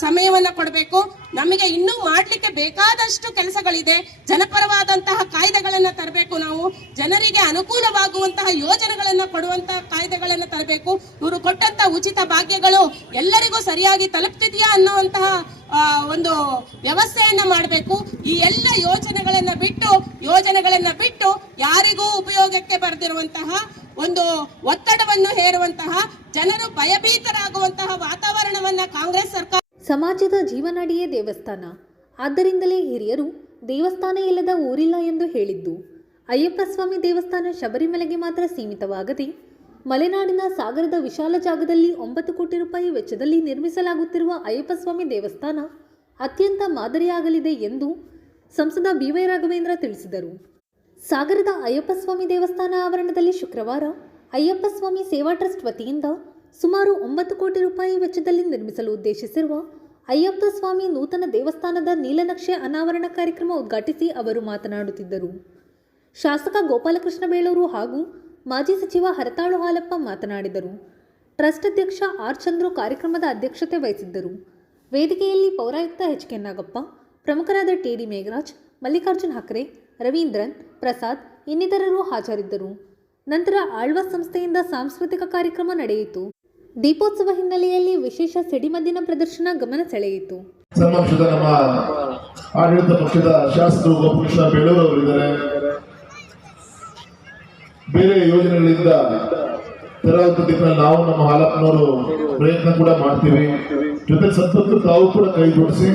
ಸಮಯವನ್ನ ಕೊಡಬೇಕು. ನಮಗೆ ಇನ್ನೂ ಮಾಡ್ಲಿಕ್ಕೆ ಬೇಕಾದಷ್ಟು ಕೆಲಸಗಳಿದೆ. ಜನಪರವಾದಂತಹ ಕಾಯ್ದೆಗಳನ್ನ ತರಬೇಕು. ನಾವು ಜನರಿಗೆ ಅನುಕೂಲವಾಗುವಂತಹ ಯೋಜನೆಗಳನ್ನ ಕೊಡುವಂತಹ ಕಾಯ್ದೆಗಳನ್ನ ತರಬೇಕು. ಇವರು ಕೊಟ್ಟಂತ ಉಚಿತ ಭಾಗ್ಯಗಳು ಎಲ್ಲರಿಗೂ ಸರಿಯಾಗಿ ತಲುಪ್ತಿದೆಯಾ ಅನ್ನುವಂತಹ ಒಂದು ವ್ಯವಸ್ಥೆಯನ್ನ ಮಾಡಬೇಕು. ಈ ಎಲ್ಲ ಯೋಜನೆಗಳನ್ನ ಬಿಟ್ಟು ಯಾರಿಗೂ ಉಪಯೋಗಕ್ಕೆ ಬರೆದಿರುವಂತಹ ಒಂದು ಒತ್ತಡವನ್ನು ಹೇರುವಂತಹ, ಜನರು ಭಯಭೀತರಾಗುವಂತಹ ವಾತಾವರಣವನ್ನ ಕಾಂಗ್ರೆಸ್ ಸರ್ಕಾರ. ಸಮಾಜದ ಜೀವನಾಡಿಯೇ ದೇವಸ್ಥಾನ, ಆದ್ದರಿಂದಲೇ ಹಿರಿಯರು ದೇವಸ್ಥಾನ ಇಲ್ಲದ ಊರಿಲ್ಲ ಎಂದು ಹೇಳಿದ್ದು. ಅಯ್ಯಪ್ಪ ಸ್ವಾಮಿ ದೇವಸ್ಥಾನ ಶಬರಿಮಲೆಗೆ ಮಾತ್ರ ಸೀಮಿತವಾಗದೆ ಮಲೆನಾಡಿನ ಸಾಗರದ ವಿಶಾಲ ಜಾಗದಲ್ಲಿ 9 ಕೋಟಿ ರೂಪಾಯಿ ವೆಚ್ಚದಲ್ಲಿ ನಿರ್ಮಿಸಲಾಗುತ್ತಿರುವ ಅಯ್ಯಪ್ಪ ಸ್ವಾಮಿ ದೇವಸ್ಥಾನ ಅತ್ಯಂತ ಮಾದರಿಯಾಗಲಿದೆ ಎಂದು ಸಂಸದ ಬಿ.ವೈ. ರಾಘವೇಂದ್ರ ತಿಳಿಸಿದರು. ಸಾಗರದ ಅಯ್ಯಪ್ಪ ಸ್ವಾಮಿ ದೇವಸ್ಥಾನ ಆವರಣದಲ್ಲಿ ಶುಕ್ರವಾರ ಅಯ್ಯಪ್ಪ ಸ್ವಾಮಿ ಸೇವಾ ಟ್ರಸ್ಟ್ ವತಿಯಿಂದ ಸುಮಾರು 9 ಕೋಟಿ ರೂಪಾಯಿ ವೆಚ್ಚದಲ್ಲಿ ನಿರ್ಮಿಸಲು ಉದ್ದೇಶಿಸಿರುವ ಅಯ್ಯಪ್ಪ ಸ್ವಾಮಿ ನೂತನ ದೇವಸ್ಥಾನದ ನೀಲನಕ್ಷೆ ಅನಾವರಣ ಕಾರ್ಯಕ್ರಮ ಉದ್ಘಾಟಿಸಿ ಅವರು ಮಾತನಾಡುತ್ತಿದ್ದರು. ಶಾಸಕ ಗೋಪಾಲಕೃಷ್ಣ ಬೇಳೂರು ಹಾಗೂ ಮಾಜಿ ಸಚಿವ ಹರತಾಳು ಹಾಲಪ್ಪ ಮಾತನಾಡಿದರು. ಟ್ರಸ್ಟ್ ಅಧ್ಯಕ್ಷ ಆರ್ ಚಂದ್ರು ಕಾರ್ಯಕ್ರಮದ ಅಧ್ಯಕ್ಷತೆ ವಹಿಸಿದ್ದರು. ವೇದಿಕೆಯಲ್ಲಿ ಪೌರಾಯುಕ್ತ ಎಚ್.ಕೆ. ನಾಗಪ್ಪ, ಪ್ರಮುಖರಾದ ಟಿ.ಡಿ. ಮೇಘರಾಜ್, ಮಲ್ಲಿಕಾರ್ಜುನ್ ಹಕ್ರೆ, ರವೀಂದ್ರನ್, ಪ್ರಸಾದ್ ಇನ್ನಿತರರು ಹಾಜರಿದ್ದರು. ನಂತರ ಆಳ್ವಾಸ್ ಸಂಸ್ಥೆಯಿಂದ ಸಾಂಸ್ಕೃತಿಕ ಕಾರ್ಯಕ್ರಮ ನಡೆಯಿತು. ದೀಪೋತ್ಸವ ಹಿನ್ನೆಲೆಯಲ್ಲಿ ವಿಶೇಷ ಸಿಡಿಮದ್ದಿನ ಪ್ರದರ್ಶನ ಗಮನ ಸೆಳೆಯಿತು. ಸನ್ಮಾನಿಸಿದ ನಮ್ಮ ಆಡಳಿತ ಪಕ್ಷದ ಶಾಸಕರು ಗೋಪಾಲಕೃಷ್ಣ ಬೇಳೂರು ಅವರಿದ್ದಾರೆ. ಬೇರೆ ಯೋಜನೆಗಳಿಂದ ತೆರವಂತ ದಿಕ್ಕಿನಲ್ಲಿ ನಾವು ನಮ್ಮ ಹಾಲಪ್ಪನವರು ಪ್ರಯತ್ನ ಕೂಡ ಮಾಡ್ತೀವಿ. ಜೊತೆ ಸಂಪತ್ತು ತಾವು ಕೂಡ ಕೈ ಜೋಡಿಸಿ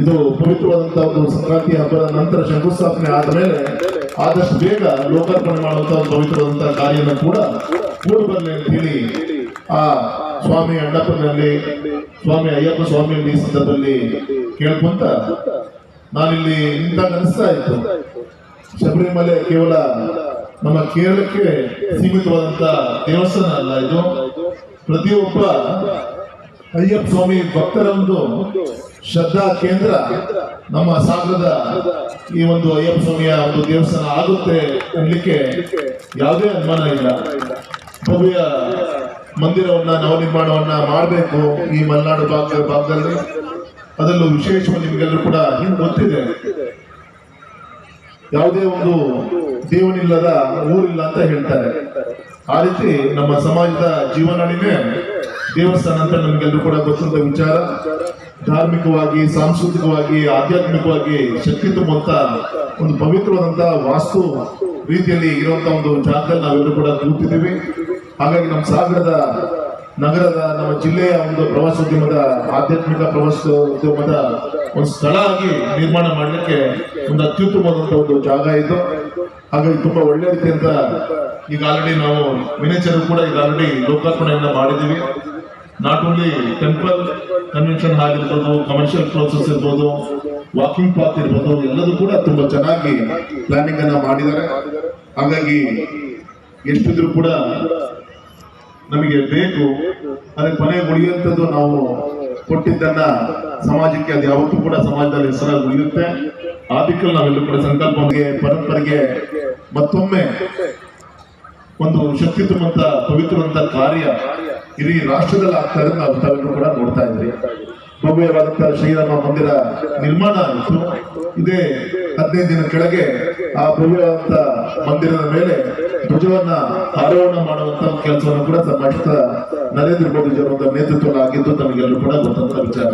ಇದು ಪವಿತ್ರವಾದಂತಹ ಒಂದು ಸಂಕ್ರಾಂತಿ ಹಬ್ಬದ ನಂತರ ಶಂಕುಸ್ಥಾಪನೆ ಆದ ಮೇಲೆ ಆದಷ್ಟು ಬೇಗ ಲೋಕಾರ್ಪಣೆ ಮಾಡುವಂತಹ ಒಂದು ಪವಿತ್ರವಾದಂತಹ ಕಾರ್ಯನ ಕೂಡ ಕೂಡಿ ಬರಲಿ ಅಂತ ಹೇಳಿ ಆ ಸ್ವಾಮಿ ಅಣ್ಣಪ್ಪನಲ್ಲಿ, ಸ್ವಾಮಿ ಅಯ್ಯಪ್ಪ ಸ್ವಾಮಿಯಲ್ಲಿ ಈ ಸಂದರ್ಭದಲ್ಲಿ ಕೇಳ್ಕೊಂತ ನಾನಿಲ್ಲಿ ನಿಂತಾಗ ಅನಿಸ್ತಾ ಇತ್ತು, ಶಬರಿಮಲೆ ಕೇವಲ ನಮ್ಮ ಕೇರಳಕ್ಕೆ ಸೀಮಿತವಾದಂತ ದೇವಸ್ಥಾನ ಅಲ್ಲ, ಇದು ಪ್ರತಿಯೊಬ್ಬ ಅಯ್ಯಪ್ಪ ಸ್ವಾಮಿ ಭಕ್ತರ ಒಂದು ಶ್ರದ್ಧಾ ಕೇಂದ್ರ. ನಮ್ಮ ಸಾಗರದ ಈ ಒಂದು ಅಯ್ಯಪ್ಪ ಸ್ವಾಮಿಯ ಒಂದು ದೇವಸ್ಥಾನ ಆಗುತ್ತೆ ಅನ್ನಲಿಕ್ಕೆ ಯಾವುದೇ ಅನುಮಾನ ಇಲ್ಲ. ಭವ್ಯ ಮಂದಿರವನ್ನ ನವನಿರ್ಮಾಣವನ್ನ ಮಾಡಬೇಕು ಈ ಮಲೆನಾಡು ಭಾಗದಲ್ಲಿ. ಅದರಲ್ಲೂ ವಿಶೇಷವಾಗಿ ನಿಮಗೆಲ್ಲರೂ ಕೂಡ ಹಿಂದೆ ಗೊತ್ತಿದೆ, ಯಾವುದೇ ಒಂದು ದೇವನಿಲ್ಲದ ಊರಿಲ್ಲ ಅಂತ ಹೇಳ್ತಾರೆ. ಆ ರೀತಿ ನಮ್ಮ ಸಮಾಜದ ಜೀವನಾಡಿನೇ ದೇವಸ್ಥಾನ ಅಂತ ನಮಗೆಲ್ಲರೂ ಕೂಡ ಗೊತ್ತಂತ ವಿಚಾರ. ಧಾರ್ಮಿಕವಾಗಿ, ಸಾಂಸ್ಕೃತಿಕವಾಗಿ, ಆಧ್ಯಾತ್ಮಿಕವಾಗಿ ಶಕ್ತಿ ತುಂಬುವಂತ ಒಂದು ಪವಿತ್ರವಾದಂತಹ ವಾಸ್ತು ರೀತಿಯಲ್ಲಿ ಇರುವಂತಹ ಒಂದು ಜಾಗದಲ್ಲಿ ನಾವೆಲ್ಲರೂ ಕೂಡ ಕೂತಿದ್ದೀವಿ. ಹಾಗಾಗಿ ನಮ್ಮ ಸಾಗರದ ನಗರದ, ನಮ್ಮ ಜಿಲ್ಲೆಯ ಒಂದು ಪ್ರವಾಸೋದ್ಯಮದ, ಆಧ್ಯಾತ್ಮಿಕ ಪ್ರವಾಸೋದ್ಯಮದ ಒಂದು ಸ್ಥಳ ಆಗಿ ನಿರ್ಮಾಣ ಮಾಡಲಿಕ್ಕೆ ಒಂದು ಅತ್ಯುತ್ತಮವಾದಂತಹ ಒಂದು ಜಾಗ ಇದು. ಹಾಗಾಗಿ ತುಂಬಾ ಒಳ್ಳೆ ರೀತಿಯಿಂದ ಈಗ ಆಲ್ರೆಡಿ ನಾವು ಮಿನಿಚರ್ ಕೂಡ ಈಗ ಆಲ್ರೆಡಿ ಲೋಕಾರ್ಪಣೆಯನ್ನ ಮಾಡಿದ್ದೀವಿ. Not only temple, convention hall ಇರ್ಬೋದು, ಕಮರ್ಷಿಯಲ್ ಪ್ರೋಸೆಸ್ ಇರ್ಬೋದು, ವಾಕಿಂಗ್ ಪಾತ್ ಇರ್ಬೋದು, ಎಲ್ಲದೂ ಕೂಡ ತುಂಬಾ ಚೆನ್ನಾಗಿ ಪ್ಲಾನಿಂಗ್ ಅನ್ನ ಮಾಡಿದ್ದಾರೆ. ಹಾಗಾಗಿ ಎಷ್ಟಿದ್ರು ಕೂಡ ನಮಗೆ ಬೇಕು, ಅದಕ್ಕೆ ಕೊನೆಗೆ ಉಳಿಯುವಂಥದ್ದು ನಾವು ಕೊಟ್ಟಿದ್ದನ್ನ ಸಮಾಜಕ್ಕೆ ಅದು ಯಾವತ್ತೂ ಕೂಡ ಸಮಾಜದಲ್ಲಿ ಹೆಸರಾಗಿ ಉಳಿಯುತ್ತೆ. ಆ ದಿಕ್ಕಲ್ಲಿ ನಾವೆಲ್ಲರೂ ಕೂಡ ಸಂಕಲ್ಪಕ್ಕೆ, ಪರಂಪರೆಗೆ ಮತ್ತೊಮ್ಮೆ ಒಂದು ಶಕ್ತಿ ತುಂಬಂತ ಪವಿತ್ರವಂತ ಕಾರ್ಯ ಇಡೀ ರಾಷ್ಟ್ರದಲ್ಲಿ ಆಗ್ತಾ ಇರೋದು ನಾವು ತಾವೆಲ್ಲರೂ ಕೂಡ ನೋಡ್ತಾ ಇದ್ವಿ. ಭವ್ಯವಾದಂತಹ ಶ್ರೀರಾಮ ಮಂದಿರ ನಿರ್ಮಾಣ ಆಯಿತು. ಇದೇ 15 ದಿನ ಕೆಳಗೆ ಆ ಭವ್ಯವಾದಂತ ಮಂದಿರದ ಮೇಲೆ ಧ್ವಜವನ್ನ ಆರೋಹಣ ಮಾಡುವಂತ ಕೆಲಸವನ್ನು ಕೂಡ ಸಮಾಜದ ನರೇಂದ್ರ ಮೋದಿ ಅವರ ನೇತೃತ್ವದಲ್ಲಿ ಆಗಿದ್ದು ತಮಗೆಲ್ಲರೂ ಕೂಡ ಗೊತ್ತಂತ ವಿಚಾರ.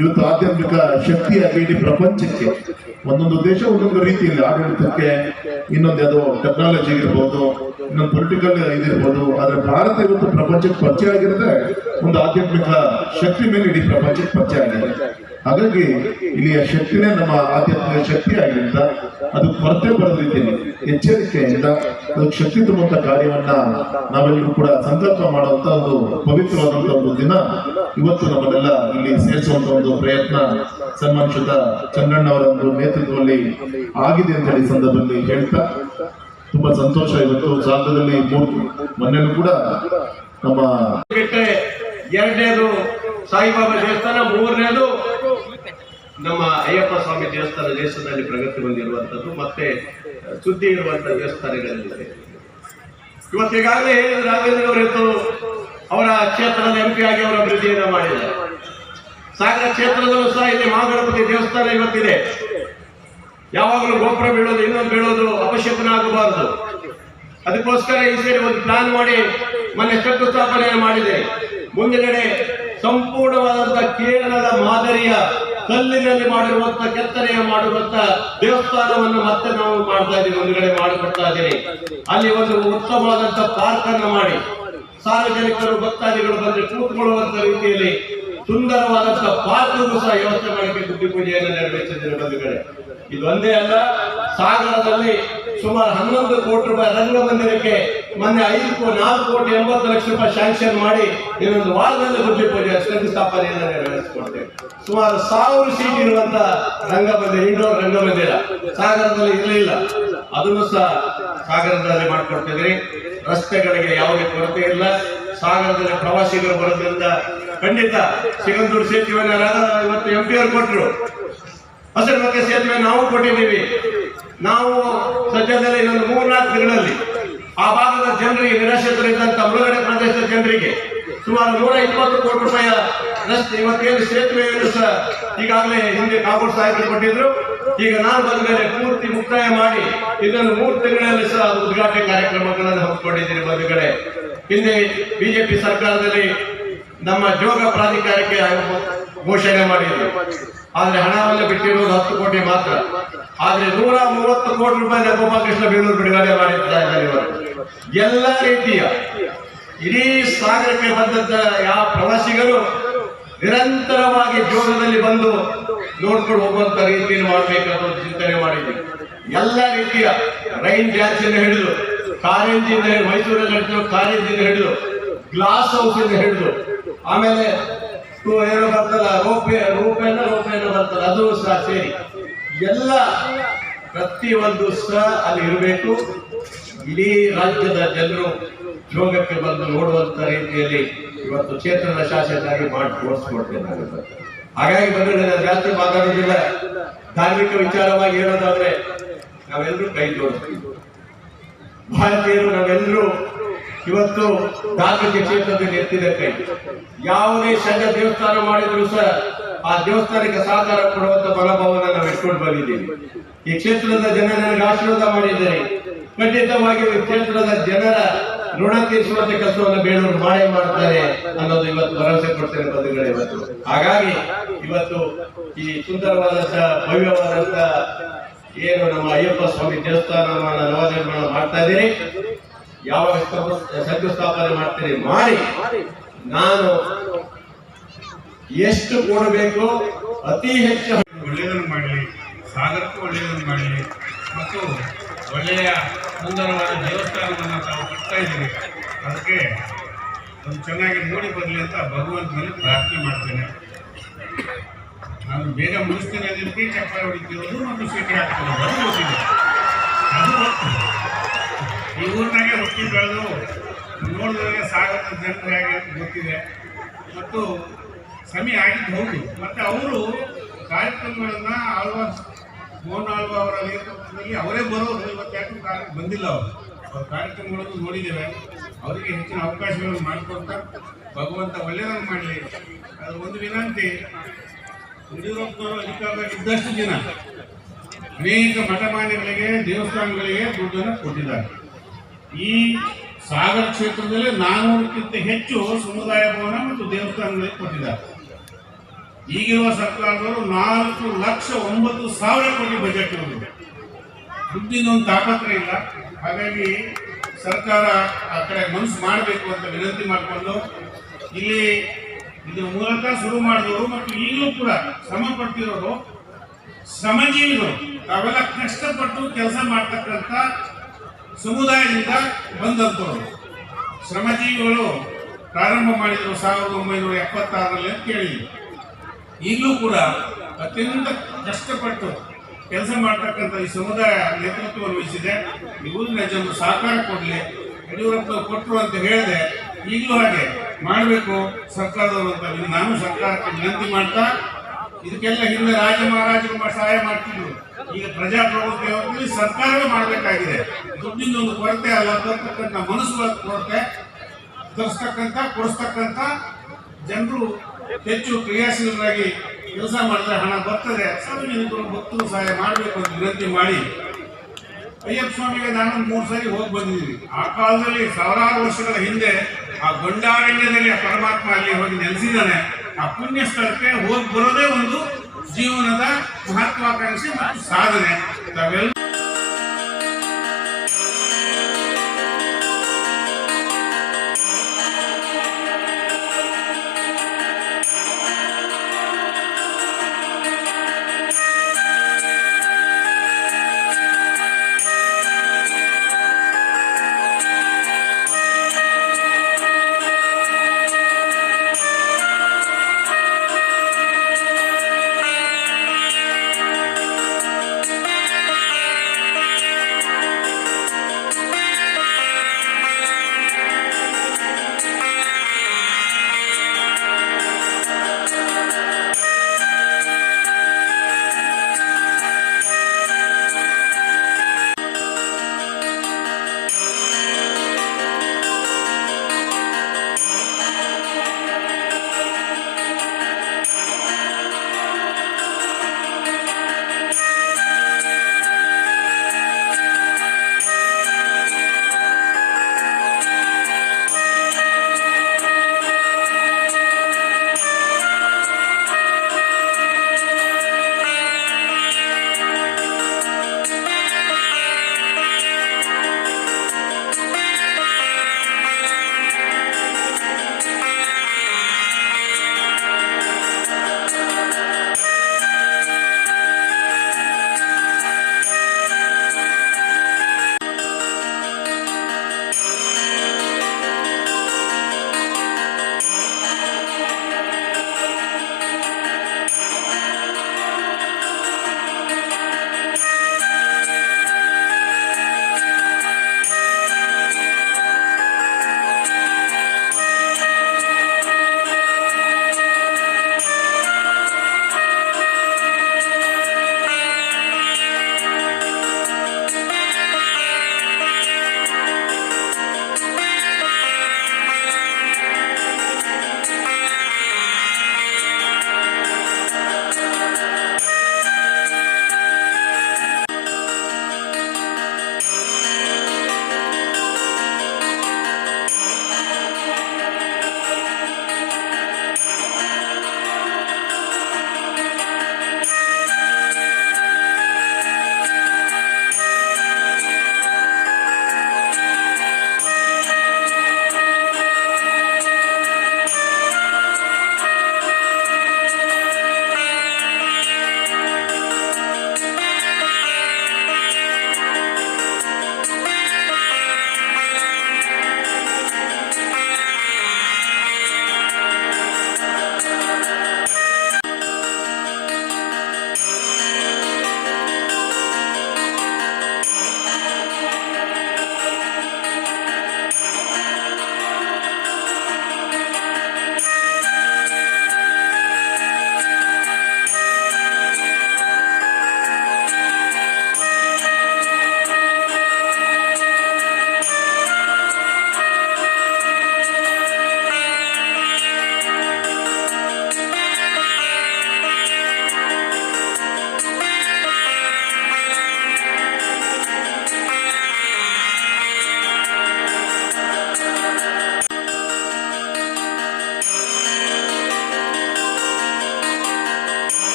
ಇವತ್ತು ಆಧ್ಯಾತ್ಮಿಕ ಶಕ್ತಿಯಾಗಿ ಇಡೀ ಪ್ರಪಂಚಕ್ಕೆ ಒಂದೊಂದು ದೇಶ ಒಂದೊಂದು ರೀತಿಯಲ್ಲಿ ಆಡಳಿತಕ್ಕೆ, ಇನ್ನೊಂದು ಯಾವುದೋ ಟೆಕ್ನಾಲಜಿ ಇರ್ಬೋದು, ಇನ್ನೊಂದು ಪೊಲಿಟಿಕಲ್ ಇದಿರ್ಬೋದು, ಆದ್ರೆ ಭಾರತ ಇವತ್ತು ಪ್ರಪಂಚಕ್ಕೆ ಪರಿಚಯ ಆಗಿರೋದೇ ಒಂದು ಆಧ್ಯಾತ್ಮಿಕ ಶಕ್ತಿ ಮೇಲೆ ಇಡೀ ಪ್ರಪಂಚಕ್ಕೆ ಪರಿಚಯ ಆಗಿದೆ. ಹಾಗಾಗಿ ಇಲ್ಲಿಯ ಶಕ್ತಿನೇ ನಮ್ಮ ಆಧ್ಯಾತ್ಮಿಕ ಶಕ್ತಿ ಆಗಿರುತ್ತ ಅದು ಕೊರತೆ ಬರೋ ರೀತಿಯಲ್ಲಿ ಎಚ್ಚರಿಕೆಯಿಂದ ಅದಕ್ಕೆ ಶಕ್ತಿ ತುಂಬುವಂತ ಕಾರ್ಯವನ್ನ ನಾವೆಲ್ಲರೂ ಕೂಡ ಸಂಕಲ್ಪ ಮಾಡುವಂತ ಒಂದು ಪವಿತ್ರವಾದಂತಹ ಒಂದು ದಿನ ಇವತ್ತು ನಮ್ಮನ್ನೆಲ್ಲ ಇಲ್ಲಿ ಸೇರಿಸುವಂತ ಒಂದು ಪ್ರಯತ್ನ ಸನ್ಮಾನಿಸಿದ ಚಂದ್ರಣ್ಣವರ ಒಂದು ನೇತೃತ್ವದಲ್ಲಿ ಆಗಿದೆ ಅಂತ ಹೇಳಿ ಸಂದರ್ಭದಲ್ಲಿ ಹೇಳ್ತಾ ತುಂಬಾ ಸಂತೋಷ. ಇವತ್ತು ಸಾಗರದಲ್ಲಿ ಮೊನ್ನೆನೂ ಕೂಡ ನಮ್ಮ ಎರಡನೇದು ಸಾಯಿಬಾಬಾ ದೇವಸ್ಥಾನ, ಮೂರನೇದು ನಮ್ಮ ಅಯ್ಯಪ್ಪ ಸ್ವಾಮಿ ದೇವಸ್ಥಾನ ದೇಶದಲ್ಲಿ ಪ್ರಗತಿ ಹೊಂದಿರುವಂತದ್ದು ಮತ್ತೆ ಸುದ್ದಿ ಇರುವಂತಹ ದೇವಸ್ಥಾನಗಳಲ್ಲಿ ಇವತ್ತು ಈಗಾಗಲೇ ರಾಘವೇಂದ್ರ ಅವರಿದ್ದು ಅವರ ಕ್ಷೇತ್ರದ MP ಆಗಿ ಅವರ ಅಭಿವೃದ್ಧಿಯನ್ನು ಮಾಡಿದ್ದಾರೆ. ಸಾಗರ ಕ್ಷೇತ್ರದಲ್ಲೂ ಸಹ ಇಲ್ಲಿ ಮಹಾಗಣಪತಿ ದೇವಸ್ಥಾನ ಇವತ್ತಿದೆ. ಯಾವಾಗಲೂ ಗೋಪುರ ಬೀಳೋದು ಇನ್ನೊಂದು ಬೀಳೋದು ಅವಶ್ಯಕನ ಆಗಬಾರದು. ಅದಕ್ಕೋಸ್ಕರ ಈ ಸೇರಿ ಒಂದು ಪ್ಲಾನ್ ಮಾಡಿ ಮೊನ್ನೆ ಶಂಕುಸ್ಥಾಪನೆ ಮಾಡಿದೆ. ಮುಂದುಗಡೆ ಸಂಪೂರ್ಣವಾದಂತಹ ಕೇರಳದ ಮಾದರಿಯ ಕಲ್ಲಿನಲ್ಲಿ ಮಾಡಿರುವಂತಹ ಕೆತ್ತನೆಯ ಮಾಡಿರುವಂತಹ ದೇವಸ್ಥಾನವನ್ನು ಮತ್ತೆ ನಾವು ಮಾಡ್ತಾ ಇದ್ದೀವಿ, ಮುಂದುಗಡೆ ಮಾಡಿಕೊಡ್ತಾ ಇದ್ದೀವಿ. ಅಲ್ಲಿ ಒಂದು ಉತ್ತಮವಾದಂತಹ ಪಾರ್ಕ್ ಅನ್ನು ಮಾಡಿ ಸಾರ್ವಜನಿಕರು ಭಕ್ತಾದಿಗಳು ಬಂದು ಕೂತ್ಕೊಳ್ಳುವಂತ ರೀತಿಯಲ್ಲಿ ಸುಂದರವಾದಂತಹ ಪಾರ್ಕ್ಗೂ ಸಹ ವ್ಯವಸ್ಥೆ ಮಾಡಲಿಕ್ಕೆ ಗುಡ್ಡಿ ಪೂಜೆಯನ್ನು ನೆರವೇರಿಸಿದ್ದೇನೆ ಬಂಧುಗಳೇ. ಇದು ಒಂದೇ ಅಲ್ಲ, ಸಾಗರದಲ್ಲಿ ಸುಮಾರು 11 ಕೋಟಿ ರೂಪಾಯಿ ರಂಗಮಂದಿರಕ್ಕೆ ಮೊನ್ನೆ 4,80,00,000 ರೂಪಾಯಿ ಶಾಂಕ್ಷನ್ ಮಾಡಿ ಇನ್ನೊಂದು ವಾರದಲ್ಲಿ ಗುಡ್ಡಿ ಪೂಜೆ ಶಂಕುಸ್ಥಾಪನೆಯನ್ನು ನೆರವೇರಿಸಿಕೊಡ್ತೇವೆ. ಸುಮಾರು 1000 ಸೀಟ್ ಇರುವಂತಹ ರಂಗಮಂದಿರ, ಇಂಡೋರ್ ರಂಗಮಂದಿರ ಸಾಗರದಲ್ಲಿ ಇರಲಿಲ್ಲ. ಅದನ್ನು ಸಹ ಸಾಗರದಲ್ಲಿ ಮಾಡಿಕೊಡ್ತಿದ್ರಿ. ರಸ್ತೆಗಳಿಗೆ ಯಾವುದೇ ಕೊರತೆ ಇಲ್ಲ. ಸಾಗರದಲ್ಲಿ ಪ್ರವಾಸಿಗರು ಬರೋದ್ರಿಂದ ಖಂಡಿತ ಸಿಗಂದೂರು ಸೇತುವೆಯನ್ನು ಇವತ್ತು MP ಅವರು ಕೊಟ್ಟರು. ಹಸಿರುಮಕ್ಕೆ ಸೇತುವೆ ನಾವು ಕೊಟ್ಟಿದ್ದೀವಿ. ನಾವು ಸದ್ಯದಲ್ಲಿ ಇನ್ನೊಂದು 3-4 ದಿನಗಳಲ್ಲಿ ಆ ಭಾಗದ ಜನರಿಗೆ, ನಿರಾಶ್ರಿತರಿದ್ದಂತ ಮುಳುಗಡೆ ಪ್ರದೇಶದ ಜನರಿಗೆ ಸುಮಾರು 120 ಕೋಟಿ ರೂಪಾಯಿಯ ರಸ್ತೆ ಇವತ್ತೇನು ಸೇತುವೆಯನ್ನು ಸಹ ಈಗಾಗಲೇ ಹಿಂದೆ ಕಾಗೋಡು ಸಾಹೇಬರು ಕೊಟ್ಟಿದ್ರು. ಈಗ ನಾನು ಬಂದ ಮೇಲೆ ಪೂರ್ತಿ ಮುಕ್ತಾಯ ಮಾಡಿ ಇದನ್ನು 3 ತಿಂಗಳಲ್ಲಿ ಸಹ ಉದ್ಘಾಟನೆ ಕಾರ್ಯಕ್ರಮಗಳನ್ನು ಹಮ್ಮಿಕೊಂಡಿದ್ದೀನಿ ಬಂಧುಗಳೇ. ಹಿಂದೆ ಬಿಜೆಪಿ ಸರ್ಕಾರದಲ್ಲಿ ನಮ್ಮ ಜೋಗ ಪ್ರಾಧಿಕಾರಕ್ಕೆ ಘೋಷಣೆ ಮಾಡಿದ್ರು. ಆದ್ರೆ ಹಣವನ್ನು ಬಿಟ್ಟಿರುವುದು 10 ಕೋಟಿ ಮಾತ್ರ. ಆದ್ರೆ 130 ಕೋಟಿ ರೂಪಾಯಿ ಗೋಪಾಲಕೃಷ್ಣ ಬೇಲೂರು ಬಿಡುಗಡೆ ಮಾಡಿದ್ದಾರೆ. ಎಲ್ಲ ರೀತಿಯ ಇಡೀ ಸಾಗರಕ್ಕೆ ಬಂದಂತ ಯಾವ ಪ್ರವಾಸಿಗರು ನಿರಂತರವಾಗಿ ಜೋಗದಲ್ಲಿ ಬಂದು ನೋಡ್ಕೊಂಡು ಹೋಗುವಂತ ರೀತಿಯಲ್ಲಿ ಮಾಡಬೇಕನ್ನೋ ಚಿಂತನೆ ಮಾಡಿದ್ವಿ. ಎಲ್ಲ ರೀತಿಯ ರೈನ್ ಡ್ಯಾನ್ಸ್ ಇಂದ ಹಿಡಿದು, ಕಾರಂಜಿಯಿಂದ ಮೈಸೂರಲ್ಲಿ ನಡೆಸಿದ ಕಾರಂಜಿಯಿಂದ ಹಿಡಿದು, ಗ್ಲಾಸ್ ಹೌಸ್ ಇಂದ ಹಿಡಿದು, ಆಮೇಲೆ ಏನೋ ಬರ್ತಲ್ಲ ರೂಪೇನ ಬರ್ತಲ್ಲ, ಅದು ಸಹ ಸೇರಿ ಎಲ್ಲ ಪ್ರತಿಯೊಂದು ಸಹ ಅಲ್ಲಿ ಇರಬೇಕು. ಇಡೀ ರಾಜ್ಯದ ಜನರು ಜೋಗಕ್ಕೆ ಬಂದು ನೋಡುವಂತ ರೀತಿಯಲ್ಲಿ ಇವತ್ತು ಕ್ಷೇತ್ರದ ಶಾಸಕರಾಗಿ ಮಾಡಿ ತೋರಿಸ್ಕೊಡ್ತೇನೆ. ಹಾಗಾಗಿ ಬಂದ್ರೆ ನಾನು ಜಾಸ್ತಿ ಮಾತಾಡೋದಿಲ್ಲ. ಧಾರ್ಮಿಕ ವಿಚಾರವಾಗಿ ಹೇಳೋದಾದ್ರೆ ನಾವೆಲ್ಲರೂ ಕೈ ಜೋಡಿಸ್ತೀವಿ. ಭಾರತೀಯರು ನಾವೆಲ್ಲರೂ ಇವತ್ತು ಧಾರ್ಮಿಕ ಕ್ಷೇತ್ರದಲ್ಲಿ ಎತ್ತಿದ ಕೈ. ಯಾವುದೇ ಸಣ್ಣ ದೇವಸ್ಥಾನ ಮಾಡಿದ್ರು ಸಹ ಆ ದೇವಸ್ಥಾನಕ್ಕೆ ಸಹಕಾರ ಕೊಡುವಂತ ಮನೋಭಾವನ ನಾವು ಇಟ್ಕೊಂಡು ಬಂದಿದ್ದೀವಿ. ಈ ಕ್ಷೇತ್ರದ ಜನ ನನಗೆ ಆಶೀರ್ವಾದ ಮಾಡಿದ್ದಾರೆ. ಖಂಡಿತವಾಗಿ ಈ ಕ್ಷೇತ್ರದ ಜನರ ಋಣ ತೀರಿಸುವಂತ ಕೆಲಸವನ್ನು ಬೇಲೂರು ಮಾಡೇ ಮಾಡ್ತಾರೆ ಅನ್ನೋದು ಇವತ್ತು ಭರವಸೆ ಕೊಡ್ತೇನೆ ಬಂಧುಗಳೇ. ಇವತ್ತು ಹಾಗಾಗಿ ಇವತ್ತು ಈ ಸುಂದರವಾದಂತ ಭವ್ಯವಾದಂತ ಏನು ನಮ್ಮ ಅಯ್ಯಪ್ಪ ಸ್ವಾಮಿ ದೇವಸ್ಥಾನವನ್ನು ನವನಿರ್ಮಾಣ ಮಾಡ್ತಾ ಇದ್ದೀರಿ. ಯಾವಾಗ ಶಂಕುಸ್ಥಾಪನೆ ಮಾಡ್ತೀರಿ ಮಾಡಿ, ನಾನು ಎಷ್ಟು ಕೊಡಬೇಕು ಅತಿ ಹೆಚ್ಚು ಒಳ್ಳೆಯದನ್ನು ಮಾಡಲಿ, ಸಾಗರಕ್ಕೂ ಒಳ್ಳೆಯದನ್ನು ಮಾಡಲಿ ಮತ್ತು ಒಳ್ಳೆಯ ಸುಂದರವಾದ ದೇವಸ್ಥಾನವನ್ನು ತಾವು ಕಟ್ತಾ ಇದ್ದೀವಿ. ಅದಕ್ಕೆ ಒಂದು ಚೆನ್ನಾಗಿ ನೋಡಿ ಬರಲಿ ಅಂತ ಭಗವಂತನಲ್ಲಿ ಪ್ರಾರ್ಥನೆ ಮಾಡ್ತೇನೆ. ನಾನು ಬೇಗ ಮುಗಿಸ್ತೇನೆ ಅದಕ್ಕೆ ಚಪ್ಪಾಳೆ ಹೊಡಿತಿರೋದು ಮತ್ತು ಸ್ವೀಕರ ಆಗ್ತಿರೋದು ಅದು ಗೊತ್ತಿದೆ. ಅದು ಈ ಊರಿನಾಗೆ ಹುಟ್ಟಿ ಬೆಳೆದು ನೋಡಿದ್ರೆ ಸಾಗರದ ಜನರು ಹೇಗೆ ಗೊತ್ತಿದೆ ಮತ್ತು ಸಮಯ ಆಗಿದ್ದು ಹೌದು. ಮತ್ತು ಅವರು ಕಾರ್ಯಕ್ರಮಗಳನ್ನು ಮೋಹನ್ ಆಳ್ವ ಅವರ ನೇತೃತ್ವದಲ್ಲಿ ಅವರೇ ಬರೋರು. ಇವತ್ತು ಯಾಕೆ ಬಂದಿಲ್ಲ ಅವ್ರ ಕಾರ್ಯಕ್ರಮಗಳನ್ನು ನೋಡಿದ್ದೇವೆ. ಅವರಿಗೆ ಹೆಚ್ಚಿನ ಅವಕಾಶಗಳನ್ನು ಮಾಡಿಕೊಡ್ತಾ ಭಗವಂತ ಒಳ್ಳೆಯದನ್ನು ಮಾಡಲಿ. ಅದು ಒಂದು ವಿನಂತಿ, ಯಡಿಯೂರಪ್ಪನವರು ಅಧಿಕಾರದಾಗ ಇದ್ದಷ್ಟು ದಿನ ಅನೇಕ ಮಠಮಾನ್ಯಗಳಿಗೆ, ದೇವಸ್ಥಾನಗಳಿಗೆ ದುಡ್ಡನ್ನು ಕೊಟ್ಟಿದ್ದಾರೆ. ಈ ಸಾಗರ ಕ್ಷೇತ್ರದಲ್ಲಿ 400ಕ್ಕಿಂತ ಹೆಚ್ಚು ಸಮುದಾಯ ಭವನ ಮತ್ತು ದೇವಸ್ಥಾನಗಳಿಗೆ ಕೊಟ್ಟಿದ್ದಾರೆ. ಈಗಿರುವ ಸರ್ಕಾರದವರು 4,09,000 ಕೋಟಿ ಬಜೆಟ್ ಇರುವುದು. ದುಡ್ಡಿನ ಒಂದು ತಾಪತ್ರ ಇಲ್ಲ. ಹಾಗಾಗಿ ಸರ್ಕಾರ ಆ ಕಡೆ ಮನಸ್ಸು ಮಾಡಬೇಕು ಅಂತ ವಿನಂತಿ ಮಾಡಿಕೊಂಡು ಇಲ್ಲಿ ಇದು ಮೂಲತಃ ಶುರು ಮಾಡಿದವರು ಮತ್ತು ಈಗಲೂ ಕೂಡ ಶ್ರಮ ಪಡ್ತಿರೋರು ಶ್ರಮಜೀವಿಗಳು. ತಾವೆಲ್ಲ ಕಷ್ಟಪಟ್ಟು ಕೆಲಸ ಮಾಡ್ತಕ್ಕಂಥ ಸಮುದಾಯದಿಂದ ಬಂದಂಥವ್ರು ಶ್ರಮಜೀವಿಗಳು ಪ್ರಾರಂಭ ಮಾಡಿದರು 1976ರಲ್ಲಿ ಅಂತ ಕೇಳಿದ್ವಿ. ಈಗಲೂ ಕೂಡ ಅತ್ಯಂತ ಕಷ್ಟಪಟ್ಟು ಕೆಲಸ ಮಾಡ್ತಕ್ಕಂಥ ಈ ಸಮುದಾಯ ನೇತೃತ್ವವನ್ನು ವಹಿಸಿದೆ. ಊರಿನ ಜನರು ಸಹಕಾರ ಕೊಡಲಿ, ಯಡಿಯೂರಪ್ಪ ಕೊಟ್ಟರು ಅಂತ ಹೇಳಿದೆ. ಈಗಲೂ ಹಾಗೆ ಮಾಡಬೇಕು ಸರ್ಕಾರದವರು ಅಂತ ನಾನು ಸರ್ಕಾರಕ್ಕೆ ವಿನಂತಿ ಮಾಡ್ತಾ, ಇದಕ್ಕೆಲ್ಲ ಹಿಂದೆ ರಾಜ ಮಹಾರಾಜರು ಸಹಾಯ ಮಾಡ್ತಿದ್ರು. ಈಗ ಪ್ರಜಾಪ್ರಭುತ್ವ ಸರ್ಕಾರವೇ ಮಾಡಬೇಕಾಗಿದೆ. ದುಡ್ಡಿನ ಒಂದು ಕೊರತೆ ಅಲ್ಲ, ತರ್ತಕ್ಕಂಥ ಮನಸ್ಸುಗಳ ಕೊರತೆ, ತರಿಸ್ತಕ್ಕಂಥ ಕೊಡಿಸ್ತಕ್ಕಂಥ ಜನರು ಹೆಚ್ಚು ಕ್ರಿಯಾಶೀಲರಾಗಿ ಕೆಲಸ ಮಾಡಿದ್ರೆ ಹಣ ಬರ್ತದೆ. ಸಾರ್ವಜನಿಕರು ಭಕ್ತರು ಸಹಾಯ ಮಾಡಬೇಕು ಅಂತ ವಿನಂತಿ ಮಾಡಿ, ಅಯ್ಯಪ್ಪ ಸ್ವಾಮಿಗೆ ನಾನು 3 ಸಾರಿ ಹೋಗಿ ಬಂದಿದ್ದೀನಿ. ಆ ಕಾಲದಲ್ಲಿ ಸಾವಿರಾರು ವರ್ಷಗಳ ಹಿಂದೆ ಆ ಗೊಂಡಾರಣ್ಯದಲ್ಲಿ ಆ ಪರಮಾತ್ಮ ಅಲ್ಲಿ ಹೋಗಿ ನೆಲೆಸಿದ್ದಾನೆ. ಆ ಪುಣ್ಯ ಸ್ಥಳಕ್ಕೆ ಹೋಗಿ ಬರೋದೇ ಒಂದು ಜೀವನದ ಮಹತ್ವಾಕಾಂಕ್ಷೆ ಮತ್ತು ಸಾಧನೆ. ತಾವೆಲ್ಲ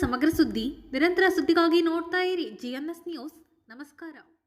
ಸಮಗ್ರ ಸುದ್ದಿ. ನಿರಂತರ ಸುದ್ದಿಗಾಗಿ ನೋಡ್ತಾ ಇರಿ GNS ನ್ಯೂಸ್. ನಮಸ್ಕಾರ.